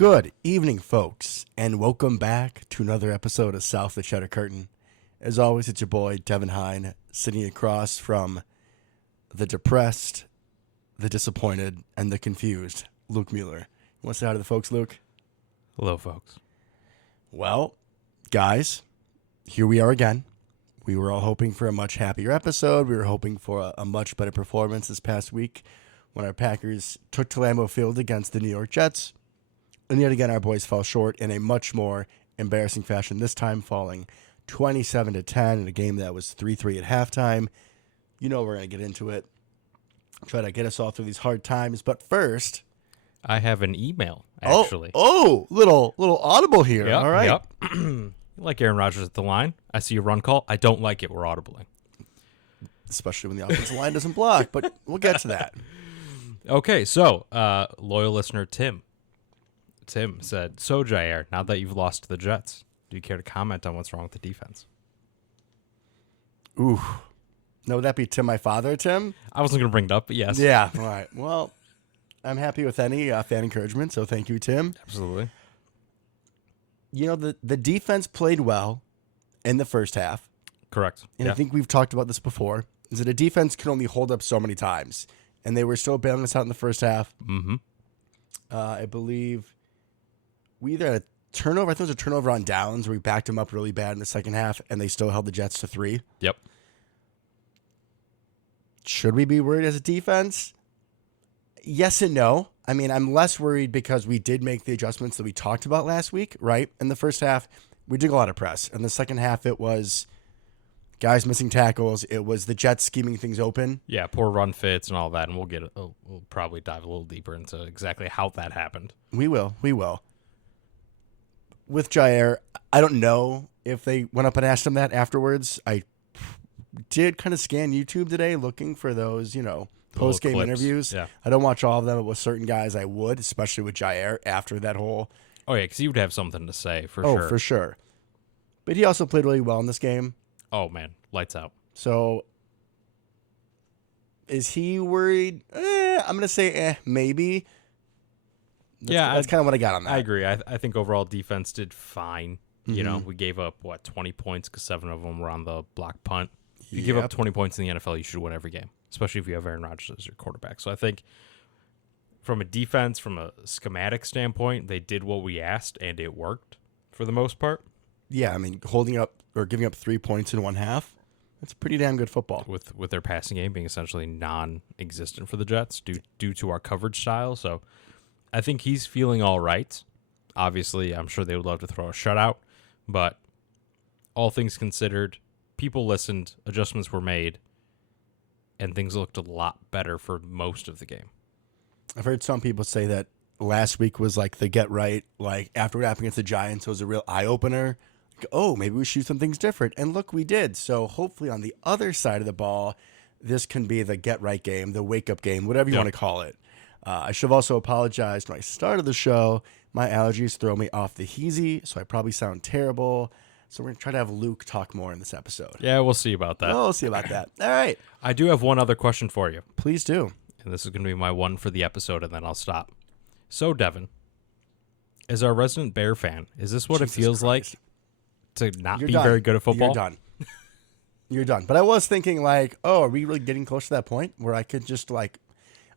Good evening, folks, and welcome back to another episode of South of the Cheddar Curtain. As always, it's your boy, Devin Hine, sitting across from the depressed, the disappointed, and the confused Luke Mueller. You want to say hi to the folks, Luke? Hello, folks. Well, guys, here we are again. We were all hoping for a much happier episode. We were hoping for a much better performance this past week when our Packers took to Lambeau Field against the New York Jets. And yet again, our boys fell short in a much more embarrassing fashion, this time falling 27-10 in a game that was 3-3 at halftime. You know we're going to get into it, try to get us all through these hard times. But first, I have an email, actually. Little audible here. Yep, All right. Yep. Like Aaron Rodgers at the line. I see a run call. I don't like it. We're audibling. Especially when the offensive line doesn't block, but we'll get to that. Okay, so loyal listener Tim said, "So Jair, now that you've lost to the Jets, do you care to comment on what's wrong with the defense?" Ooh. No, would that be Tim, my father, Tim? I wasn't going to bring it up, but yes. Yeah. All right. Well, I'm happy with any fan encouragement, so thank you, Tim. Absolutely. You know, the defense played well in the first half. Correct. And I think we've talked about this before, is that a defense can only hold up so many times. And they were still bailing us out in the first half. Mm-hmm. I believe we either had a turnover. I think it was a turnover on downs where we backed them up really bad in the second half, and they still held the Jets to 3. Yep. Should we be worried as a defense? Yes and no. I mean, I'm less worried because we did make the adjustments that we talked about last week, right? In the first half, we did a lot of press. In the second half, it was guys missing tackles. It was the Jets scheming things open. Yeah, poor run fits and all that, and we'll probably dive a little deeper into exactly how that happened. We will. With Jair, I don't know if they went up and asked him that afterwards. I did kind of scan YouTube today looking for those, post-game interviews. Yeah. I don't watch all of them, but with certain guys I would, especially with Jair after that whole... Oh, yeah, because he would have something to say, for sure. sure. Oh, for sure. But he also played really well in this game. Oh, man, lights out. So, is he worried? I'm going to say maybe. That's kind of what I got on that. I agree. I think overall defense did fine. Mm-hmm. You know, we gave up, 20 points because 7 of them were on the block punt. If you give up 20 points in the NFL, you should win every game, especially if you have Aaron Rodgers as your quarterback. So I think from a defense, from a schematic standpoint, they did what we asked, and it worked for the most part. Yeah, I mean, holding up or giving up 3 points in one half, that's pretty damn good football. With their passing game being essentially non-existent for the Jets due to our coverage style. So I think he's feeling all right. Obviously, I'm sure they would love to throw a shutout, but all things considered, people listened, adjustments were made, and things looked a lot better for most of the game. I've heard some people say that last week was like the get right, like after what happened against the Giants, it was a real eye-opener. Like, oh, maybe we should do some things different. And look, we did. So hopefully on the other side of the ball, this can be the get right game, the wake-up game, whatever you want to call it. I should have also apologized when I started the show. My allergies throw me off the heezy, so I probably sound terrible. So we're going to try to have Luke talk more in this episode. Yeah, we'll see about that. We'll see about that. All right. I do have one other question for you. Please do. And this is going to be my one for the episode, and then I'll stop. So, Devin, as our resident Bear fan, is this what Jesus it feels Christ. like to not You're be done. very good at football? You're done. You're done. But I was thinking, like, oh, are we really getting close to that point where I could just, like,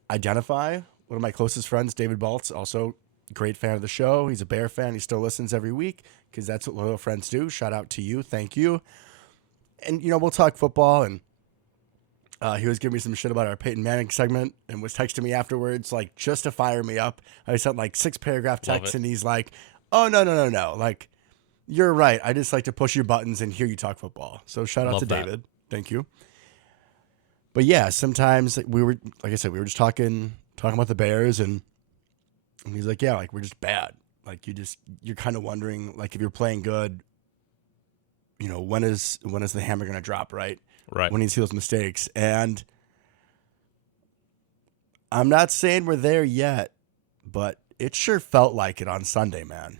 identify one of my closest friends, David Baltz, also great fan of the show. He's a Bear fan. He still listens every week because that's what loyal friends do. Shout out to you. Thank you. And, we'll talk football. And he was giving me some shit about our Peyton Manning segment and was texting me afterwards, like, just to fire me up. I sent, like, 6-paragraph text, and he's like, oh, no. Like, you're right. I just like to push your buttons and hear you talk football. So shout out to David. Thank you. But, yeah, sometimes we were just talking about the Bears, and he's like, yeah, like, we're just bad. Like, you're kind of wondering, like, if you're playing good, when is the hammer going to drop, right? Right. When you see those mistakes. And I'm not saying we're there yet, but it sure felt like it on Sunday, man.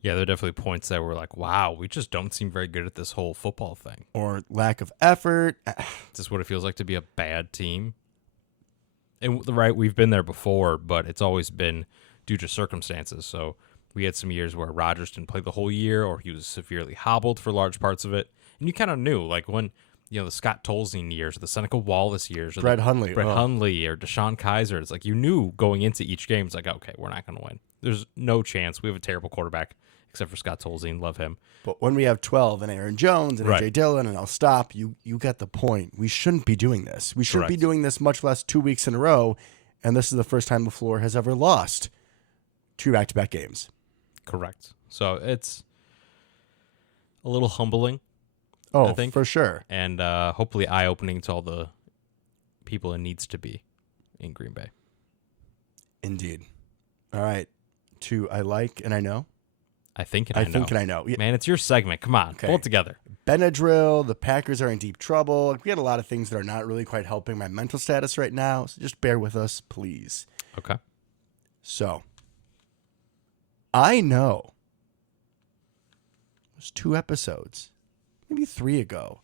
Yeah, there are definitely points that were like, wow, we just don't seem very good at this whole football thing. Or lack of effort. Is this what it feels like to be a bad team? And right, we've been there before, but it's always been due to circumstances. So We had some years where Rodgers didn't play the whole year, or he was severely hobbled for large parts of it. And you kind of knew, like when, the Scott Tolzien years, or the Seneca Wallace years, or Brett the Hundley. Brett Oh. Hundley, or Deshaun Kaiser. It's like you knew going into each game, it's like, okay, we're not going to win. There's no chance. We have a terrible quarterback, except for Scott Tolzien. Love him. But when we have 12 and Aaron Jones and Right. A.J. Dillon, and I'll stop, you get the point. We shouldn't be doing this. We shouldn't be Correct. doing this, much less 2 weeks in a row. And this is the first time LaFleur has ever lost 2 back-to-back games. Correct. So it's a little humbling, Oh, I think. for sure. and hopefully eye-opening to all the people it needs to be in Green Bay. Indeed. All right. To I like and I know. I think and I I know. think and I know. Yeah. Man, it's your segment. Come on, Okay. pull it together. Benadryl, the Packers are in deep trouble. Like, we had a lot of things that are not really quite helping my mental status right now. So just bear with us, please. Okay. So, I know it was 2 episodes, maybe 3 ago,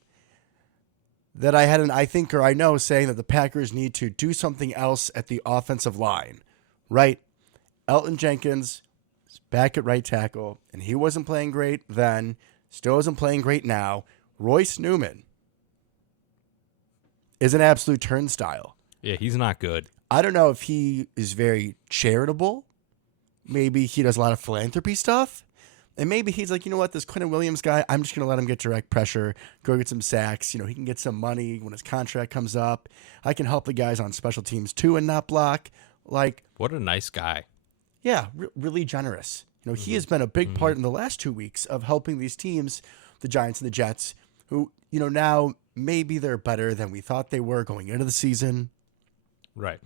that I had an I think or I know saying that the Packers need to do something else at the offensive line, right? Elton Jenkins is back at right tackle, and he wasn't playing great then, still isn't playing great now. Royce Newman is an absolute turnstile. Yeah, he's not good. I don't know if he is very charitable. Maybe he does a lot of philanthropy stuff. And maybe he's like, you know what, this Quentin Williams guy, I'm just going to let him get direct pressure, go get some sacks. He can get some money when his contract comes up. I can help the guys on special teams too and not block. Like, What a nice guy. yeah, really generous. He has been a big part in the last 2 weeks of helping these teams, the Giants and the Jets, who, now maybe they're better than we thought they were going into the season. Right.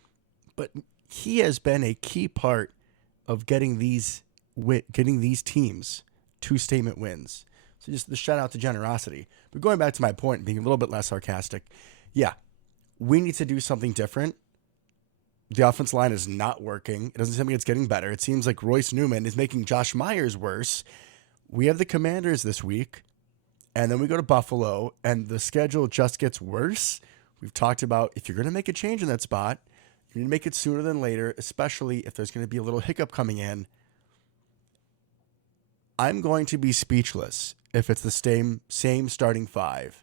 But he has been a key part of getting these teams 2 statement wins. So just the shout out to generosity. But going back to my point, being a little bit less sarcastic, yeah, we need to do something different. The offense line is not working. It doesn't seem like it's getting better. It seems like Royce Newman is making Josh Myers worse. We have the Commanders this week, and then we go to Buffalo, and the schedule just gets worse. We've talked about if you're going to make a change in that spot, you need to make it sooner than later, especially if there's going to be a little hiccup coming in. I'm going to be speechless if it's the same starting 5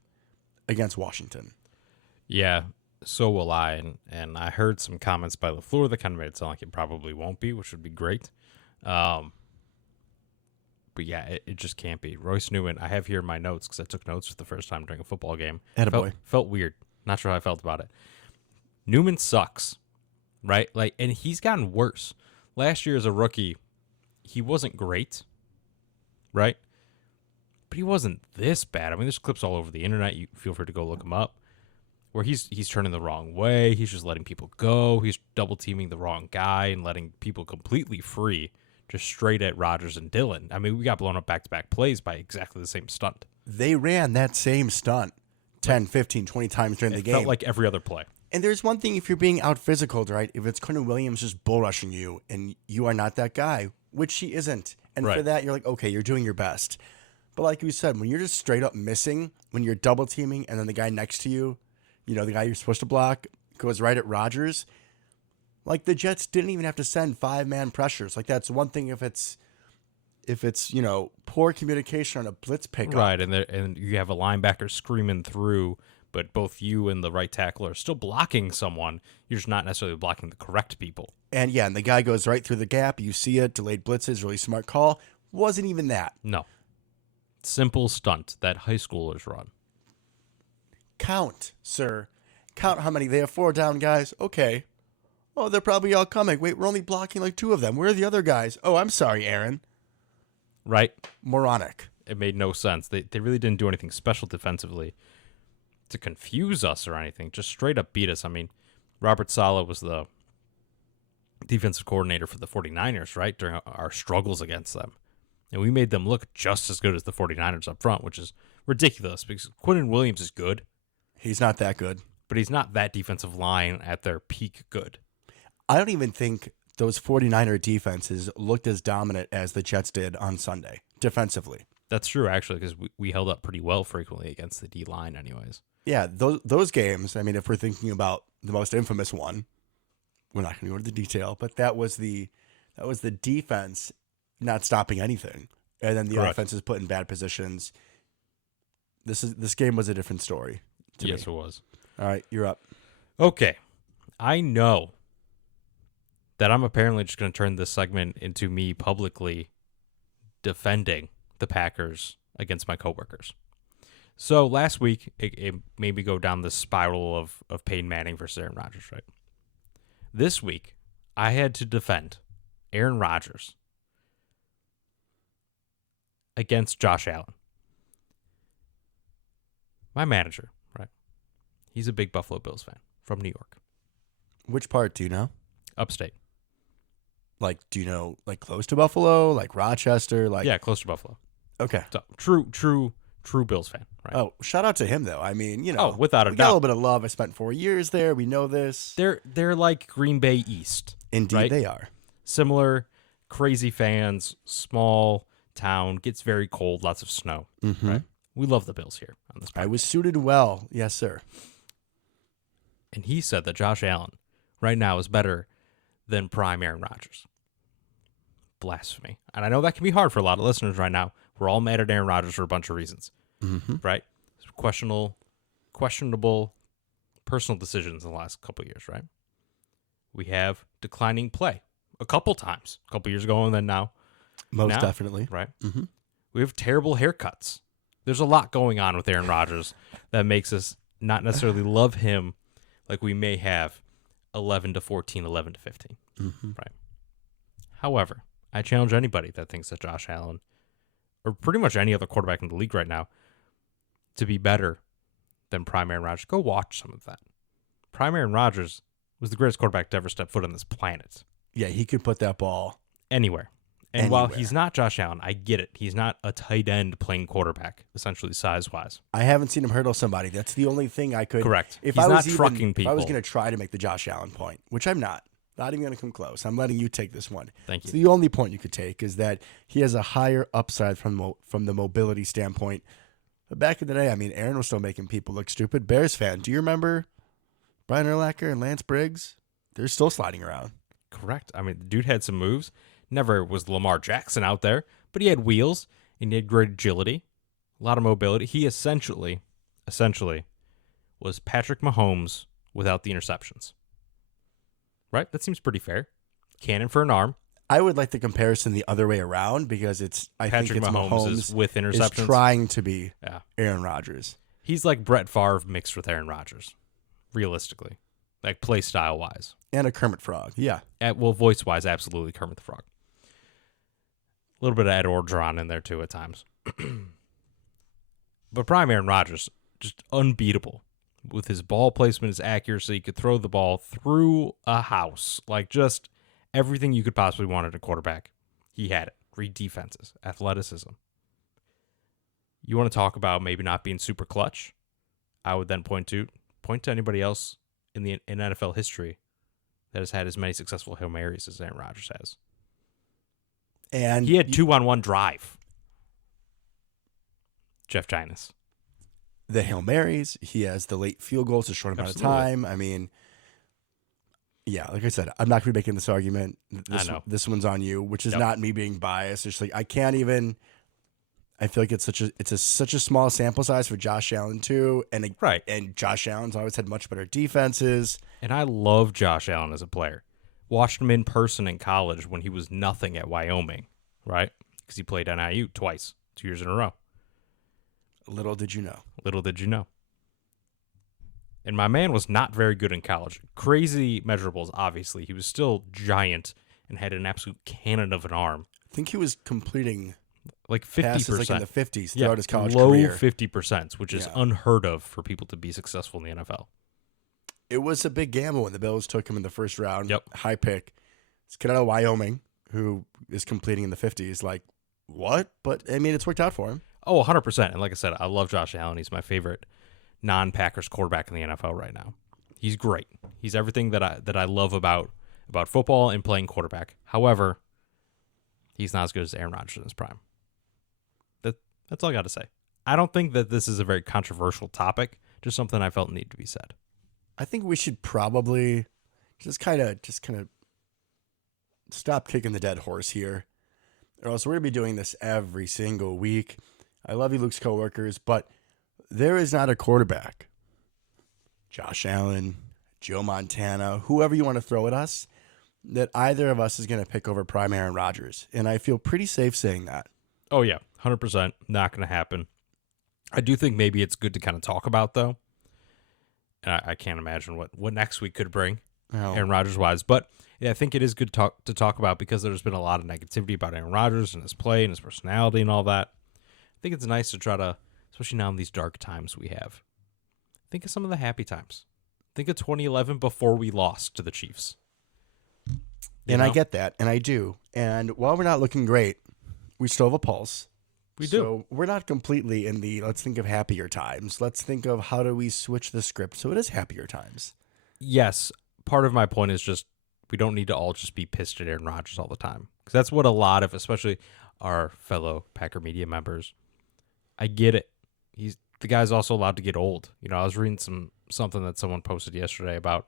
against Washington. Yeah, so will I. And I heard some comments by LaFleur that kind of made it sound like it probably won't be, which would be great. But yeah, it just can't be. Royce Newman, I have here in my notes because I took notes for the first time during a football game. Attaboy. Felt weird. Not sure how I felt about it. Newman sucks, right? And he's gotten worse. Last year as a rookie, he wasn't great, right? But he wasn't this bad. I mean, there's clips all over the internet. You feel free to go look him up. Where he's turning the wrong way. He's just letting people go. He's double teaming the wrong guy and letting people completely free, just straight at Rodgers and Dillon. I mean, we got blown up back-to-back plays by exactly the same stunt. They ran that same stunt 10, 15, 20 times during the It game. felt like every other play. And there's one thing if you're being out physical, right? If it's Quentin Williams just bull rushing you and you are not that guy, which he isn't. And for Right. that, you're like, okay, you're doing your best. But like you said, when you're just straight up missing, when you're double teaming and then the guy next to you, the guy you're supposed to block goes right at Rodgers, like the Jets didn't even have to send 5-man pressures. Like that's one thing if it's poor communication on a blitz pickup. Right, and you have a linebacker screaming through, but both you and the right tackle are still blocking someone. You're just not necessarily blocking the correct people. And the guy goes right through the gap. You see it. Delayed blitzes, really smart call. Wasn't even that. No. Simple stunt that high schoolers run. Count, sir. Count how many. They have 4 down guys. Okay. Oh, they're probably all coming. Wait, we're only blocking like 2 of them. Where are the other guys? Oh, I'm sorry, Aaron. Right? Moronic. It made no sense. They really didn't do anything special defensively to confuse us or anything. Just straight up beat us. I mean, Robert Saleh was the defensive coordinator for the 49ers, right, during our struggles against them. And we made them look just as good as the 49ers up front, which is ridiculous because Quentin Williams is good. He's not that good. But he's not that defensive line at their peak good. I don't even think those 49er defenses looked as dominant as the Jets did on Sunday, defensively. That's true, actually, because we held up pretty well frequently against the D-line anyways. Yeah, those games, I mean, if we're thinking about the most infamous one, we're not going to go into the detail, but that was the defense not stopping anything. And then the Correct. offense is put in bad positions. This game was a different story to Yes, me. it was. All right, you're up. Okay. I know that I'm apparently just going to turn this segment into me publicly defending the Packers against my coworkers. So last week, it made me go down this spiral of Peyton Manning versus Aaron Rodgers, right? This week, I had to defend Aaron Rodgers against Josh Allen. My manager, right? He's a big Buffalo Bills fan from New York. Which part do you know? Upstate. Like, do you know, like, close to Buffalo, like Rochester, like? Yeah, close to Buffalo. Okay. So, true Bills fan, right? Oh, shout out to him though. I mean, you know, Oh, without a we got a doubt. little bit of love. I spent 4 years there. We know this. They're like Green Bay East. Indeed, right? they are. Similar, crazy fans, small town, gets very cold, lots of snow. Mm-hmm. Right? We love the Bills here on this podcast. I was suited well, yes, sir. And he said that Josh Allen right now is better than prime Aaron Rodgers. Blasphemy. And I know that can be hard for a lot of listeners right now. We're all mad at Aaron Rodgers for a bunch of reasons, right? Questionable personal decisions in the last couple of years, right? We have declining play a couple times, a couple years ago and then now. Most definitely. Right? Mm-hmm. We have terrible haircuts. There's a lot going on with Aaron Rodgers that makes us not necessarily love him like we may have 11 to 14, 11 to 15. Right? However, I challenge anybody that thinks that Josh Allen, or pretty much any other quarterback in the league right now, to be better than prime Aaron Rodgers. Go watch some of that. Prime Aaron Rodgers was the greatest quarterback to ever step foot on this planet. Yeah, he could put that ball Anywhere. And while Anywhere. he's not Josh Allen, I get it. He's not a tight end playing quarterback, essentially size-wise. I haven't seen him hurdle somebody. That's the only thing I could. Correct. If He's I was not trucking If I was people. going to try to make the Josh Allen point, which I'm not even going to come close. I'm letting you take this one. Thank you. So the only point you could take is that he has a higher upside from the mobility standpoint. But back in the day, I mean, Aaron was still making people look stupid. Bears fan, do you remember Brian Urlacher and Lance Briggs? They're still sliding around. Correct. I mean, the dude had some moves. Never was Lamar Jackson out there, but he had wheels and he had great agility, a lot of mobility. He essentially was Patrick Mahomes without the interceptions. Right? That seems pretty fair. Cannon for an arm. I would like the comparison the other way around because I think Patrick it's Mahomes is with interceptions. is trying to be Yeah. Aaron Rodgers. He's like Brett Favre mixed with Aaron Rodgers, realistically. Like play style wise. And a Kermit Frog. Yeah. Well, voice wise, absolutely Kermit the Frog. A little bit of Ed Orgeron in there too at times. But prime Aaron Rodgers, just unbeatable. With his ball placement, his accuracy, he could throw the ball through a house. Like just everything you could possibly want in a quarterback. He had it. Read defenses, athleticism. You want to talk about maybe not being super clutch? I would then point to anybody else in NFL history that has had as many successful Hail Marys as Aaron Rodgers has. And He had 2-on-1 drive. Jeff Ginas. the Hail Marys. He has the late field goals a short amount of Absolutely. time. I mean, yeah, like I said, I'm not going to be making this argument. I know. This one's on you, which is Yep. not me being biased. It's like I can't even. I feel like it's such a small sample size for Josh Allen too, and Right. and Josh Allen's always had much better defenses. And I love Josh Allen as a player. Watched him in person in college when he was nothing at Wyoming, right? Because he played NIU twice, 2 years in a row. Little did you know. Little did you know. And my man was not very good in college. Crazy measurables, obviously. He was still giant and had an absolute cannon of an arm. I think he was completing Like passes 50%. like in the 50s Yeah, throughout his college low career. 50%, which is Yeah. unheard of for people to be successful in the NFL. It was a big gamble when the Bills took him in the first round. Yep. High pick. This kid out of Wyoming who is completing in the 50s. Like, what? But, I mean, it's worked out for him. Oh, 100%. And like I said, I love Josh Allen. He's my favorite non-Packers quarterback in the NFL right now. He's great. He's everything that I love about football and playing quarterback. However, he's not as good as Aaron Rodgers in his prime. That's all I got to say. I don't think that this is a very controversial topic, just something I felt needed to be said. I think we should probably just kind of stop kicking the dead horse here. or else we're going to be doing this every single week. I love you, Luke's coworkers, but there is not a quarterback, Josh Allen, Joe Montana, whoever you want to throw at us, that either of us is going to pick over prime Aaron Rodgers. And I feel pretty safe saying that. Oh, yeah, 100% not going to happen. I do think maybe it's good to kind of talk about, though. I can't imagine what next week could bring, Aaron Rodgers-wise. But yeah, I think it is good to talk about because there's been a lot of negativity about Aaron Rodgers and his play and his personality and all that. I think it's nice to try to, especially now in these dark times we have, think of some of the happy times. Think of 2011 before we lost to the Chiefs. I get that, and I do. And while we're not looking great, we still have a pulse. We do. So we're not completely in the let's think of happier times. Let's think of how do we switch the script so it is happier times. Yes, part of my point is just we don't need to all just be pissed at Aaron Rodgers all the time. Because that's what a lot of, especially our fellow Packer media members, I get it. The guy's also allowed to get old. You know, I was reading something that someone posted yesterday about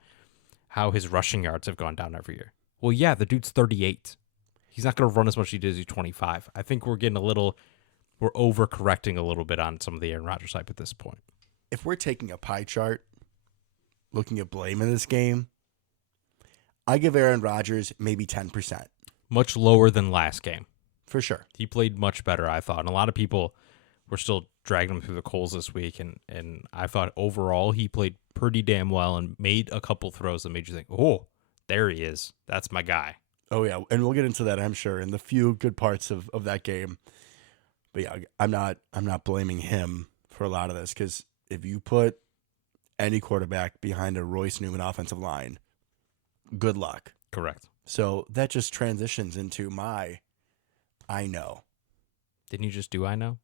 how his rushing yards have gone down every year. Well, yeah, the dude's 38. He's not going to run as much as he did as he's 25. I think we're overcorrecting a little bit on some of the Aaron Rodgers hype at this point. If we're taking a pie chart, looking at blame in this game, I give Aaron Rodgers maybe 10%. Much lower than last game. For sure. He played much better, I thought. And a lot of people were still dragging him through the coals this week. And I thought overall he played pretty damn well and made a couple throws that made you think, oh, there he is. That's my guy. Oh, yeah. And we'll get into that, I'm sure, in the few good parts of that game. But yeah, I'm not blaming him for a lot of this because if you put any quarterback behind a Royce Newman offensive line, good luck. Correct. So that just transitions into my I know. Didn't you just do I know?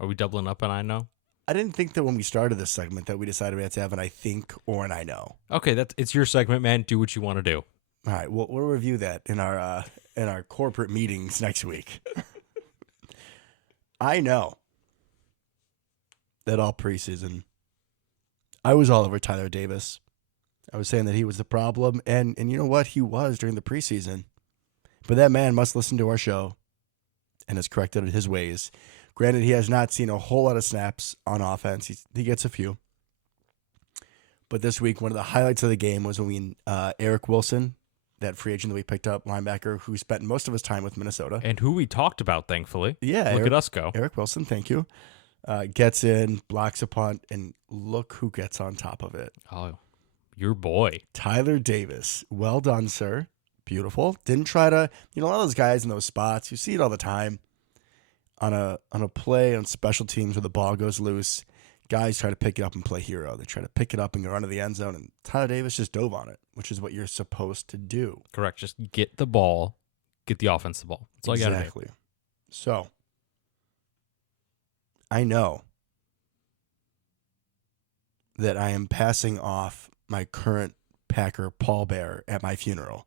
Are we doubling up on I know? I didn't think that when we started this segment that we decided we had to have an I think or an I know. Okay, it's your segment, man. Do what you want to do. All right, we'll review that in our corporate meetings next week. I know that all preseason, I was all over Tyler Davis. I was saying that he was the problem, and you know what? He was during the preseason. But that man must listen to our show and has corrected his ways. Granted, he has not seen a whole lot of snaps on offense. He gets a few. But this week, one of the highlights of the game was when Eric Wilson, that free agent that we picked up, linebacker, who spent most of his time with Minnesota. And who we talked about, thankfully. Yeah. Look at us go. Eric Wilson, thank you. Gets in, blocks a punt, and look who gets on top of it. Oh, your boy. Tyler Davis. Well done, sir. Beautiful. Didn't try to, a lot of those guys in those spots, you see it all the time. On a play on special teams where the ball goes loose, guys try to pick it up and play hero. They try to pick it up and go under the end zone, and Tyler Davis just dove on it, which is what you're supposed to do. Correct. Just get the ball, get the offense the ball. That's all you got to do. Exactly. So, I know that I am passing off my current Packer pallbearer at my funeral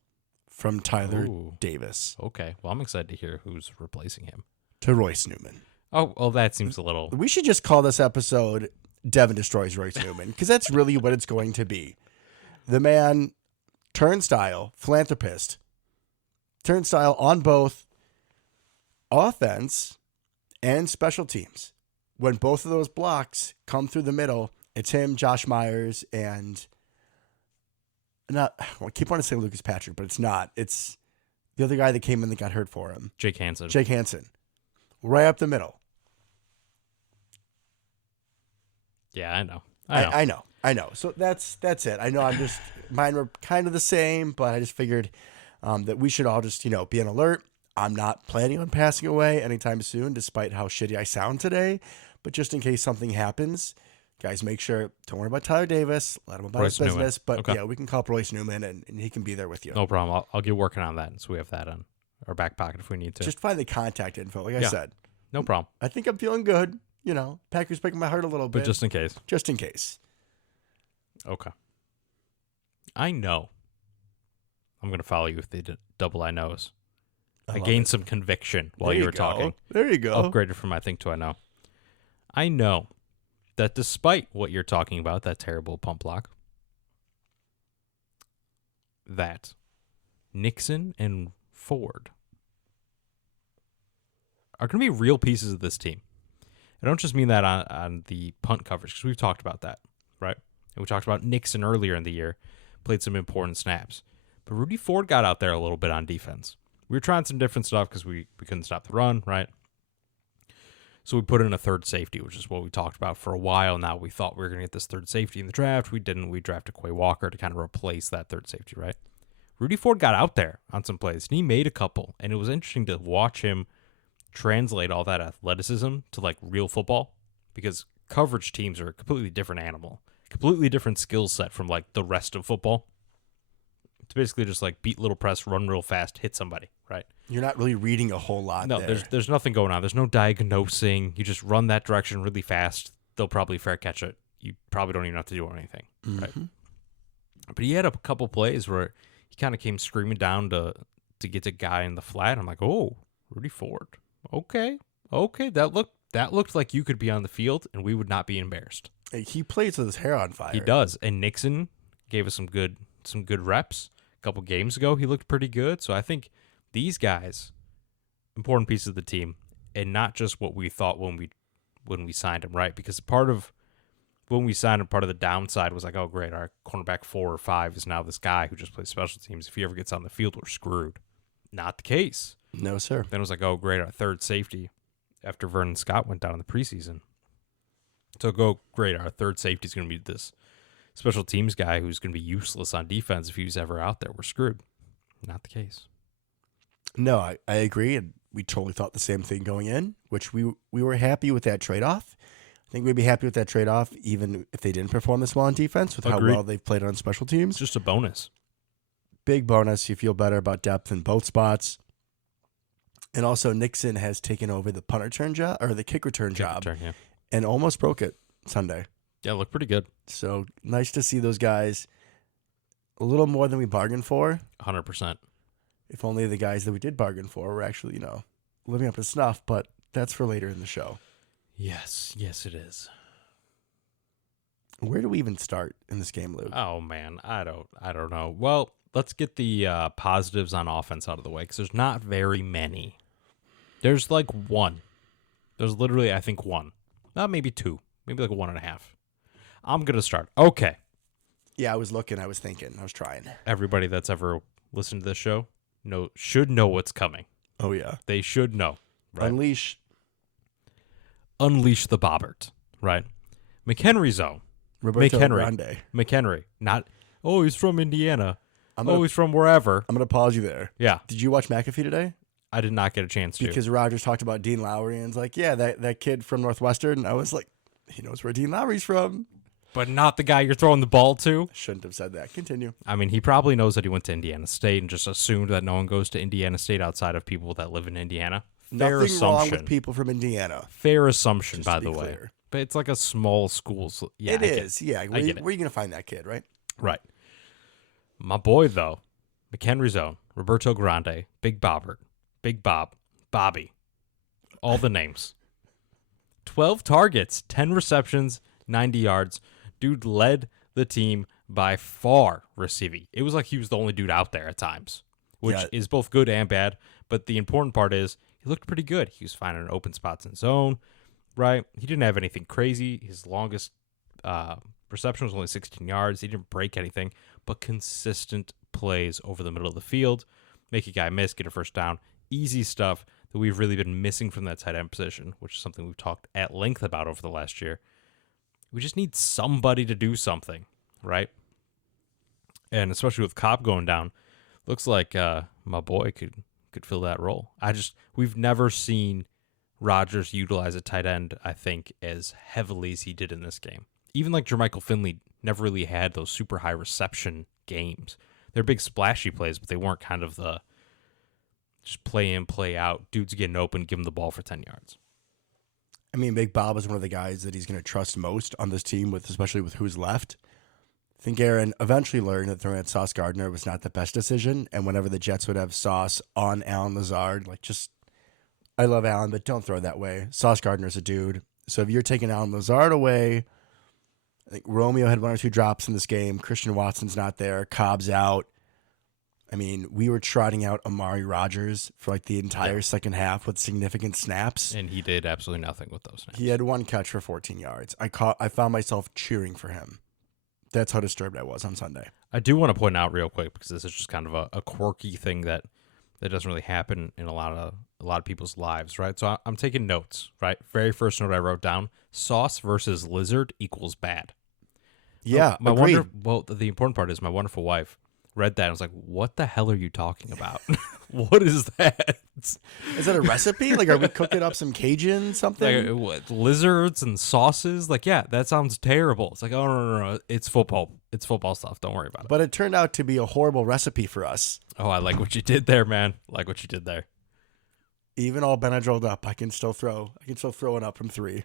from Tyler Davis. Okay. Well, I'm excited to hear who's replacing him. To Royce Newman. Oh, well, that seems a little... We should just call this episode Devin Destroys Royce Newman, because that's really what it's going to be. The man, turnstile, philanthropist, turnstile on both offense and special teams. When both of those blocks come through the middle, it's him, Josh Myers, and I keep wanting to say Lucas Patrick, but it's not. It's the other guy that came in that got hurt for him. Jake Hansen. Right up the middle. Yeah, I know. I know. So that's it. I know mine were kind of the same, but I just figured that we should all just, be on alert. I'm not planning on passing away anytime soon, despite how shitty I sound today. But just in case something happens, guys, make sure, don't worry about Tyler Davis. Let him about his business. But yeah, we can call up Royce Newman and he can be there with you. No problem. I'll get working on that. So we have that on our back pocket if we need to. Just find the contact info, like I said. No problem. I think I'm feeling good. Packers breaking my heart a little bit. But just in case. Just in case. Okay. I know. I'm going to follow you with the double I knows. I gained some conviction while you were talking. There you go. Upgraded from I think to I know. I know that despite what you're talking about, that terrible pump block, that Nixon and Ford are going to be real pieces of this team. I don't just mean that on the punt coverage, because we've talked about that, right? And we talked about Nixon earlier in the year, played some important snaps. But Rudy Ford got out there a little bit on defense. We were trying some different stuff because we couldn't stop the run, right? So we put in a third safety, which is what we talked about for a while now. We thought we were going to get this third safety in the draft. We didn't. We drafted Quay Walker to kind of replace that third safety, right? Rudy Ford got out there on some plays, and he made a couple. And it was interesting to watch him translate all that athleticism to like real football, because coverage teams are a completely different animal, completely different skill set from like the rest of football. It's basically just like beat little press, run real fast, hit somebody, right? You're not really reading a whole lot. No, there. there's nothing going on. There's no diagnosing. You just run that direction really fast. They'll probably fair catch it. You probably don't even have to do anything, right? But he had a couple plays where he kind of came screaming down to get a guy in the flat. I'm like, oh, Rudy Ford. Okay, that looked like you could be on the field and we would not be embarrassed. He plays with his hair on fire. He does, and Nixon gave us some good reps a couple games ago. He looked pretty good, so I think these guys, important pieces of the team, and not just what we thought when we signed him, right? Because part of when we signed him, part of the downside was like, oh great, our cornerback 4 or 5 is now this guy who just plays special teams. If he ever gets on the field, we're screwed. Not the case. No, sir. Then it was like, oh, great, our third safety after Vernon Scott went down in the preseason. So go, great, our third safety is going to be this special teams guy who's going to be useless on defense if he's ever out there. We're screwed. Not the case. No, I agree, and we totally thought the same thing going in, which we were happy with that trade-off. I think we'd be happy with that trade-off even if they didn't perform this well on defense with Agreed. how well they've played on special teams. It's just a bonus. Big bonus. You feel better about depth in both spots. And also, Nixon has taken over the punt return job, or the kick return job, Yeah. and almost broke it Sunday. Yeah, looked pretty good. So nice to see those guys a little more than we bargained for. 100%. If only the guys that we did bargain for were actually, living up to snuff, but that's for later in the show. Yes, it is. Where do we even start in this game, Luke? Oh man, I don't know. Well, let's get the positives on offense out of the way, because there's not very many. There's like one. There's literally, I think, one. Maybe two. Maybe like 1.5. I'm going to start. Okay. Yeah, I was looking. I was thinking. I was trying. Everybody that's ever listened to this show should know what's coming. Oh, yeah. They should know. Right? Unleash the Bobbert. Right? McHenry zone. Roberto McHenry. Grande. McHenry. Not, oh, he's from Indiana. He's he's from wherever. I'm going to pause you there. Yeah. Did you watch McAfee today? I did not get a chance to. Because Rogers talked about Dean Lowry and it's like, yeah, that kid from Northwestern. I was like, he knows where Dean Lowry's from. But not the guy you're throwing the ball to. Shouldn't have said that. Continue. I mean, he probably knows that he went to Indiana State and just assumed that no one goes to Indiana State outside of people that live in Indiana. Fair Nothing assumption. wrong with people from Indiana. Fair assumption, Just by to be the way. clear. But it's like a small school. So yeah, It is. Yeah. Where get you it. going to find that kid, right? Right. My boy, though, McHenry zone, Roberto Grande, Big Bobbert, Big Bob, Bobby, all the names. 12 targets, 10 receptions, 90 yards. Dude led the team by far receiving. It was like he was the only dude out there at times, which is both good and bad. But the important part is he looked pretty good. He was finding open spots in zone, right? He didn't have anything crazy. His longest reception was only 16 yards. He didn't break anything, but consistent plays over the middle of the field, make a guy miss, get a first down. Easy stuff that we've really been missing from that tight end position, which is something we've talked at length about over the last year. We just need somebody to do something, right? And especially with Cobb going down, looks like my boy could fill that role. We've never seen Rodgers utilize a tight end, I think, as heavily as he did in this game. Even like Jermichael Finley never really had those super high reception games. They're big splashy plays, but they weren't kind of the just play in, play out. Dude's getting open, give him the ball for 10 yards. I mean, Big Bob is one of the guys that he's going to trust most on this team, especially with who's left. I think Aaron eventually learned that throwing at Sauce Gardner was not the best decision, and whenever the Jets would have Sauce on Allen Lazard, I love Allen, but don't throw it that way. Sauce Gardner's a dude. So if you're taking Allen Lazard away, I think Romeo had 1 or 2 drops in this game. Christian Watson's not there. Cobb's out. I mean, we were trotting out Amari Rogers for like the entire second half with significant snaps. And he did absolutely nothing with those snaps. He had one catch for 14 yards. I found myself cheering for him. That's how disturbed I was on Sunday. I do want to point out real quick, because this is just kind of a quirky thing that doesn't really happen in a lot of people's lives, right? So I'm taking notes, right? Very first note I wrote down: sauce versus lizard equals bad. Yeah, my agreed. the important part is my wonderful wife read that and was like, "What the hell are you talking about? What is that? Is that a recipe? Like, are we cooking up some Cajun something? Like, what, lizards and sauces? Like, yeah, that sounds terrible." It's like, "Oh, no, it's football. It's football stuff. Don't worry about it." But it turned out to be a horrible recipe for us. Oh, I like what you did there, man. Like what you did there. Even all Benadrylled up, I can still throw it up from 3.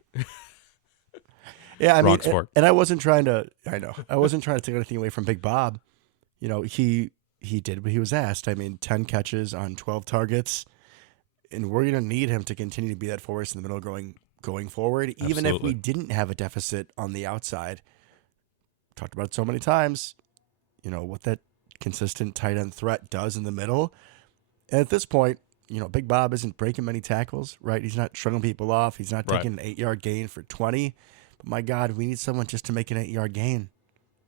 Yeah, I Wrong mean, sport. and I wasn't trying to. I know I wasn't trying to take anything away from Big Bob. You know, he did what he was asked. I mean, 10 catches on 12 targets, and we're going to need him to continue to be that force in the middle going forward, even if Absolutely. we didn't have a deficit on the outside. Talked about it so many times. You know what that consistent tight end threat does in the middle. And at this point, you know, Big Bob isn't breaking many tackles, right? He's not shrugging people off. He's not Right. taking an 8-yard gain for 20. But my God, we need someone just to make an 8-yard gain.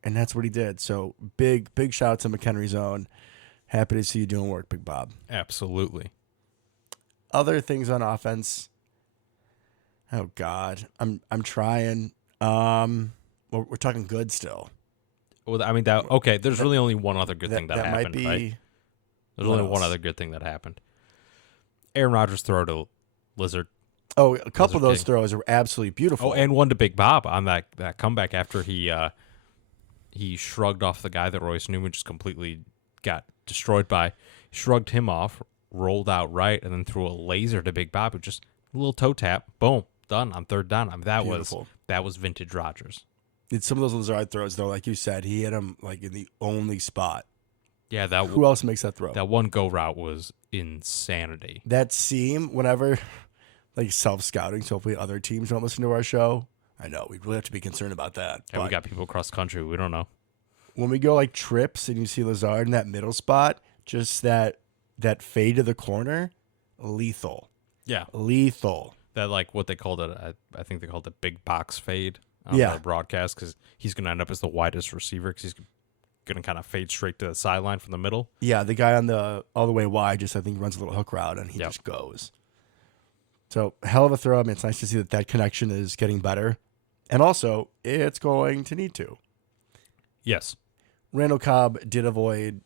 And that's what he did. So big shout out to McHenry's own. Happy to see you doing work, Big Bob. Absolutely. Other things on offense. Oh God, I'm trying. We're talking good still. Well, I mean, there's really only one other good thing that happened, might be. right? There's What only one else? other good thing that happened. Aaron Rodgers throw to Lizard. Oh, a couple of those King. throws were absolutely beautiful. Oh, and one to Big Bob on that comeback after he shrugged off the guy that Royce Newman just completely got destroyed by. Shrugged him off, rolled out right, and then threw a laser to Big Bob, who just a little toe tap, boom, done on third down. I mean, Beautiful. that was vintage Rodgers. It's some of those Lazard throws, though, like you said, he hit him like in the only spot. Yeah, Who else makes that throw? that one go route was insanity. That seam, whenever, like self-scouting, so hopefully other teams don't listen to our show. I know, we really have to be concerned about that. And we But got people across the country. We don't know. when we go like trips and you see Lazard in that middle spot, just that fade to the corner, lethal. Yeah, Lethal. that like what they called it. I think they called it big box fade on Yeah. the broadcast, because he's going to end up as the widest receiver, because he's going to kind of fade straight to the sideline from the middle. Yeah, the guy on the all the way wide just I think runs a little hook route and he Yep. just goes. So hell of a throw. I mean, it's nice to see that connection is getting better, and also it's going to need to. Yes. Randall Cobb did avoid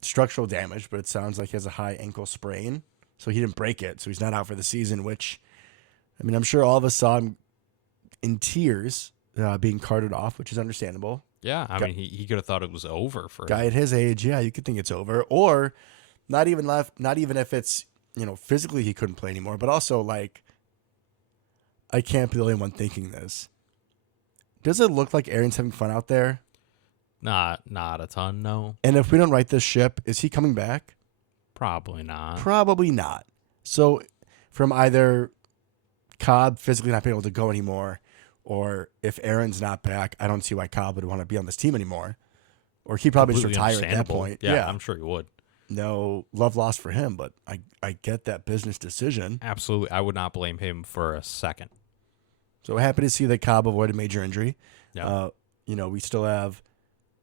structural damage, but it sounds like he has a high ankle sprain, so he didn't break it, so he's not out for the season. Which, I mean, I'm sure all of us saw him in tears being carted off, which is understandable. Yeah, I mean, he could have thought it was over for Guy at his age, yeah, you could think it's over, or not even left. Not even if it's physically he couldn't play anymore, but also like I can't be the only one thinking this. Does it look like Aaron's having fun out there? Not a ton, no. And if we don't right this ship, is he coming back? Probably not. Probably not. So from either Cobb physically not being able to go anymore, or if Aaron's not back, I don't see why Cobb would want to be on this team anymore. Or he'd probably just Completely retire at that understandable. point. Yeah, I'm sure he would. No love lost for him, but I get that business decision. Absolutely. I would not blame him for a second. So happy to see that Cobb avoided major injury. Yeah. We still have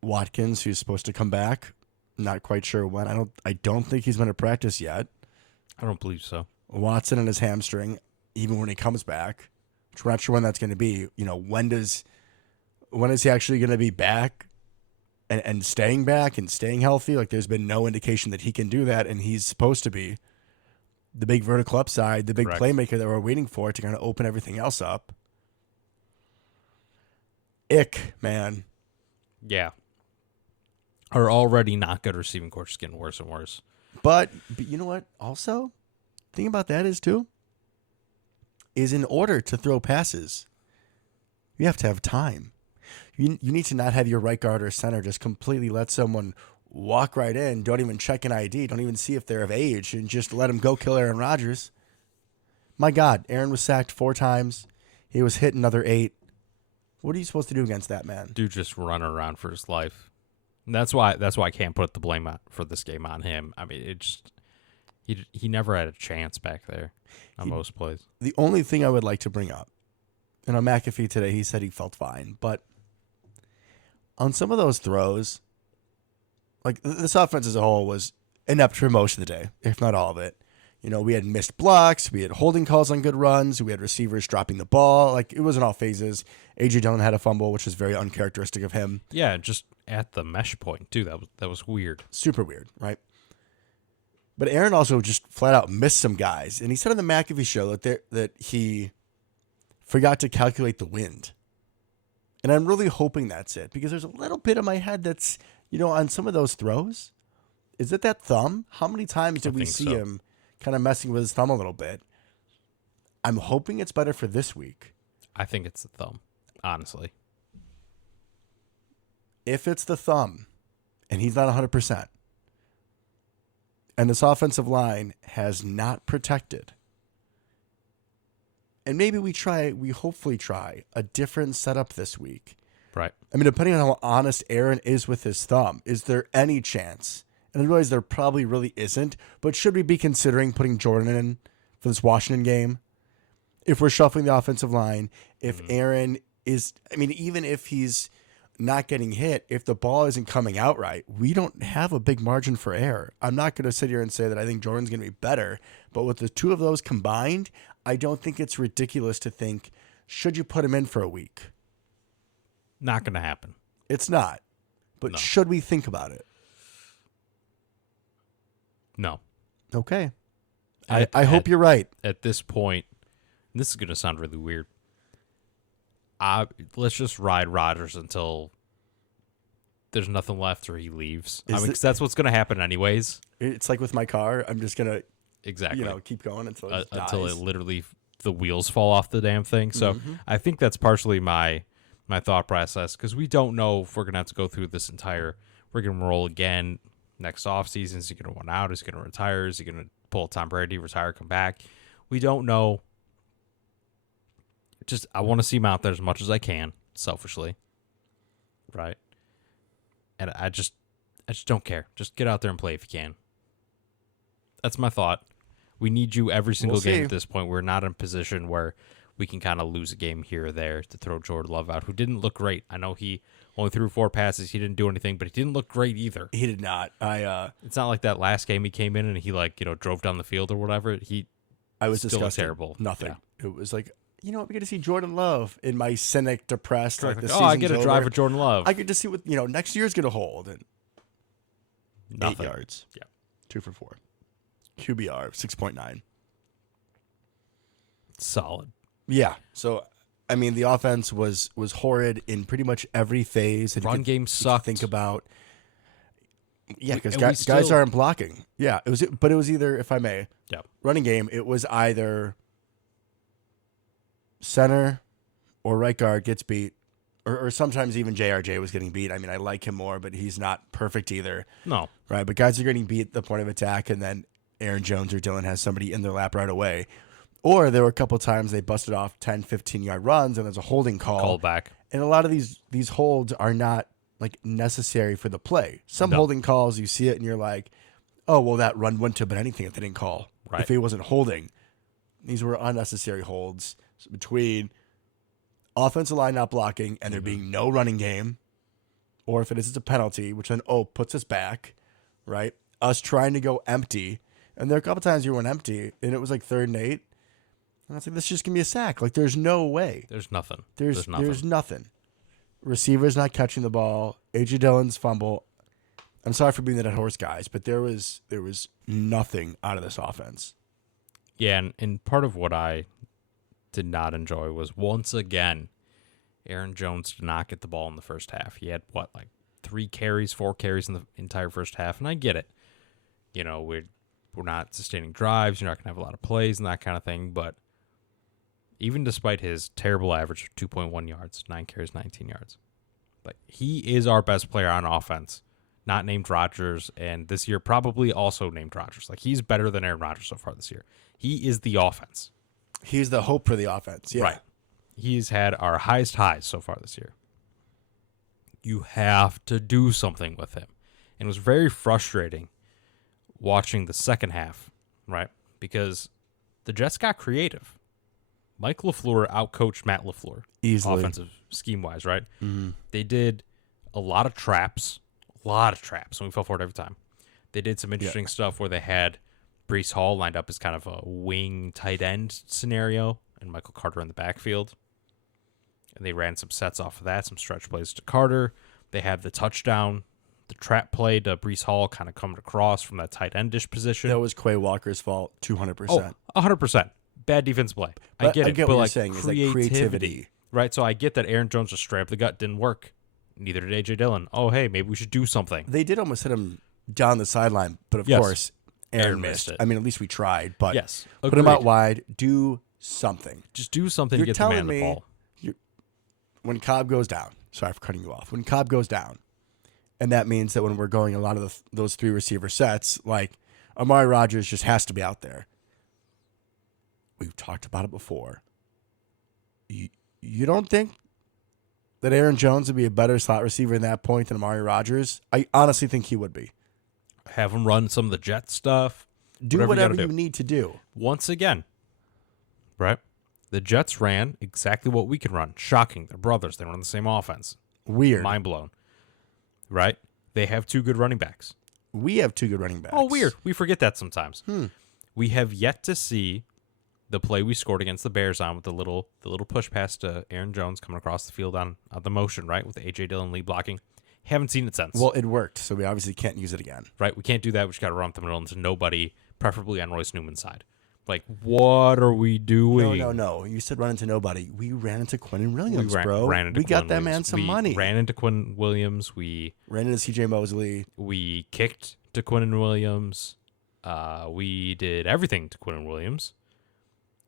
Watkins, who's supposed to come back. Not quite sure when. I don't think he's been to practice yet. I don't believe so. Watson and his hamstring, even when he comes back, which we're not sure when that's going to be. When is he actually going to be back and staying back and staying healthy? Like, there's been no indication that he can do that, and he's supposed to be the big vertical upside, the big Correct. playmaker that we're waiting for to kind of open everything else up. Ick, man. Yeah. Our already not good receiving coach is getting worse and worse. But you know what? Also, the thing about that is in order to throw passes, you have to have time. You need to not have your right guard or center just completely let someone walk right in, don't even check an ID, don't even see if they're of age, and just let him go kill Aaron Rodgers. My God, Aaron was sacked 4 times. He was hit another 8. What are you supposed to do against that man? Dude just running around for his life. And that's why I can't put the blame for this game on him. I mean, it just he never had a chance back there on most plays. The only thing I would like to bring up, and on McAfee today, he said he felt fine, but on some of those throws, like this offense as a whole was inept for most of the day, if not all of it. You know, we had missed blocks, we had holding calls on good runs, we had receivers dropping the ball. Like, it was in all phases. A.J. Dillon had a fumble, which was very uncharacteristic of him. Yeah, just at the mesh point, too. That was weird. Super weird, right? But Aaron also just flat out missed some guys. And he said on the McAfee show that he forgot to calculate the wind. And I'm really hoping that's it, because there's a little bit in my head that's, you know, on some of those throws, is it that thumb? How many times did we see him kind of messing with his thumb a little bit? I'm hoping it's better for this week. I think it's the thumb, honestly. If it's the thumb and he's not 100%, and this offensive line has not protected, and maybe we hopefully try a different setup this week. Right. I mean, depending on how honest Aaron is with his thumb, is there any chance? And I realize there probably really isn't, but should we be considering putting Jordan in for this Washington game? If we're shuffling the offensive line, if Aaron is, I mean, even if he's not getting hit, if the ball isn't coming out right, we don't have a big margin for error. I'm not going to sit here and say that I think Jordan's going to be better, but with the two of those combined, I don't think it's ridiculous to think, should you put him in for a week? Not going to happen. It's not. But should we think about it? No. Okay. I hope you're right. At this point, and this is going to sound really weird, let's just ride Rodgers until there's nothing left or he leaves. I mean, because that's what's going to happen anyways. It's like with my car. I'm just going to exactly keep going until it it literally the wheels fall off the damn thing. So I think that's partially my thought process, because we don't know if we're going to have to go through this entire rigmarole again next offseason. Is he going to run out? Is he going to retire? Is he going to pull Tom Brady, retire, come back? We don't know. Just, I want to see him out there as much as I can, selfishly. Right? And I just don't care. Just get out there and play if you can. That's my thought. We need you every single game at this point. We're not in a position where we can kind of lose a game here or there to throw Jordan Love out, who didn't look great. I know he only threw 4 passes. He didn't do anything, but he didn't look great either. He did not. It's not like that last game he came in and he drove down the field or whatever. I was still disgusted. terrible. Nothing. Yeah. It was like, we get to see Jordan Love in my cynic, depressed. Like, I get a drive with Jordan Love. I get to see what next year's going to hold. And nothing. 8 yards. Yeah. 2 for 4. QBR 6.9. Solid. Yeah. So, I mean, the offense was horrid in pretty much every phase. And Run game sucked. Think about. Yeah, because guys aren't blocking. Yeah, but it was either, if I may, running game. It was either center or right guard gets beat, or sometimes even JRJ was getting beat. I mean, I like him more, but he's not perfect either. No, right? But guys are getting beat at the point of attack, and then Aaron Jones or Dillon has somebody in their lap right away. Or there were a couple of times they busted off 10, 15-yard runs, and there's a holding call back. And a lot of these holds are not like necessary for the play. Some holding calls, you see it and you're like, oh, well, that run wouldn't have been anything if they didn't call. Right. If he wasn't holding. These were unnecessary holds between offensive line not blocking and there being no running game, or if it is, it's a penalty, which then puts us back, right? Us trying to go empty, and there are a couple times you went empty, and it was like 3rd and 8, and I was like, this is just gonna be a sack. Like, there's no way. There's nothing. There's nothing. Receivers not catching the ball. A.J. Dillon's fumble. I'm sorry for being the dead horse, guys, but there was nothing out of this offense. Yeah, and part of what I did not enjoy was, once again, Aaron Jones did not get the ball in the first half. He had, 4 carries in the entire first half, and I get it. We're not sustaining drives. You're not going to have a lot of plays and that kind of thing, but even despite his terrible average of 2.1 yards, 9 carries, 19 yards, but he is our best player on offense, not named Rodgers, and this year probably also named Rodgers. Like, he's better than Aaron Rodgers so far this year. He is the offense. He's the hope for the offense. Yeah. Right. He's had our highest highs so far this year. You have to do something with him. And it was very frustrating watching the second half, right? Because the Jets got creative. Mike LaFleur outcoached Matt LaFleur. Easily. Offensive scheme-wise, right? Mm-hmm. They did a lot of traps, and we fell for it every time. They did some interesting stuff where they had Breece Hall lined up as kind of a wing tight end scenario and Michael Carter in the backfield. And they ran some sets off of that, some stretch plays to Carter. They had the touchdown, the trap play to Breece Hall kind of coming across from that tight end-ish position. That was Quay Walker's fault, 200%. Oh, 100%. Bad defense play. I get it. But But what like you're saying is like creativity. Right, so I get that Aaron Jones just straight up the gut didn't work. Neither did A.J. Dillon. Oh, hey, maybe we should do something. They did almost hit him down the sideline, but of course, Aaron missed it. I mean, at least we tried. But yes, put him out wide. Do something. Just do something You're to get the man telling the me ball. When Cobb goes down, sorry for cutting you off. When Cobb goes down, and that means that when we're going a lot of those three receiver sets, like Amari Rodgers just has to be out there. We've talked about it before. You don't think that Aaron Jones would be a better slot receiver in that point than Amari Rodgers? I honestly think he would be. Have him run some of the jet stuff. Do whatever you you need to do. Once again, right? The Jets ran exactly what we can run. Shocking. They're brothers. They run the same offense. Weird. Mind blown. Right? They have two good running backs. We have two good running backs. Oh, weird. We forget that sometimes. We have yet to see the play we scored against the Bears on with the little push pass to Aaron Jones coming across the field on the motion, right? With the A.J. Dillon lead blocking. Haven't seen it since. Well, it worked, so we obviously can't use it again. Right? We can't do that. We just got to run up the middle into nobody, preferably on Royce Newman's side. Like, what are we doing? No. You said run into nobody. We ran into Quinnen Williams, we ran into we got Quinn that Williams. man some we money. Ran into Quinn Williams. We ran into C.J. Mosley. We kicked to Quinn Williams. We did everything to Quinn Williams.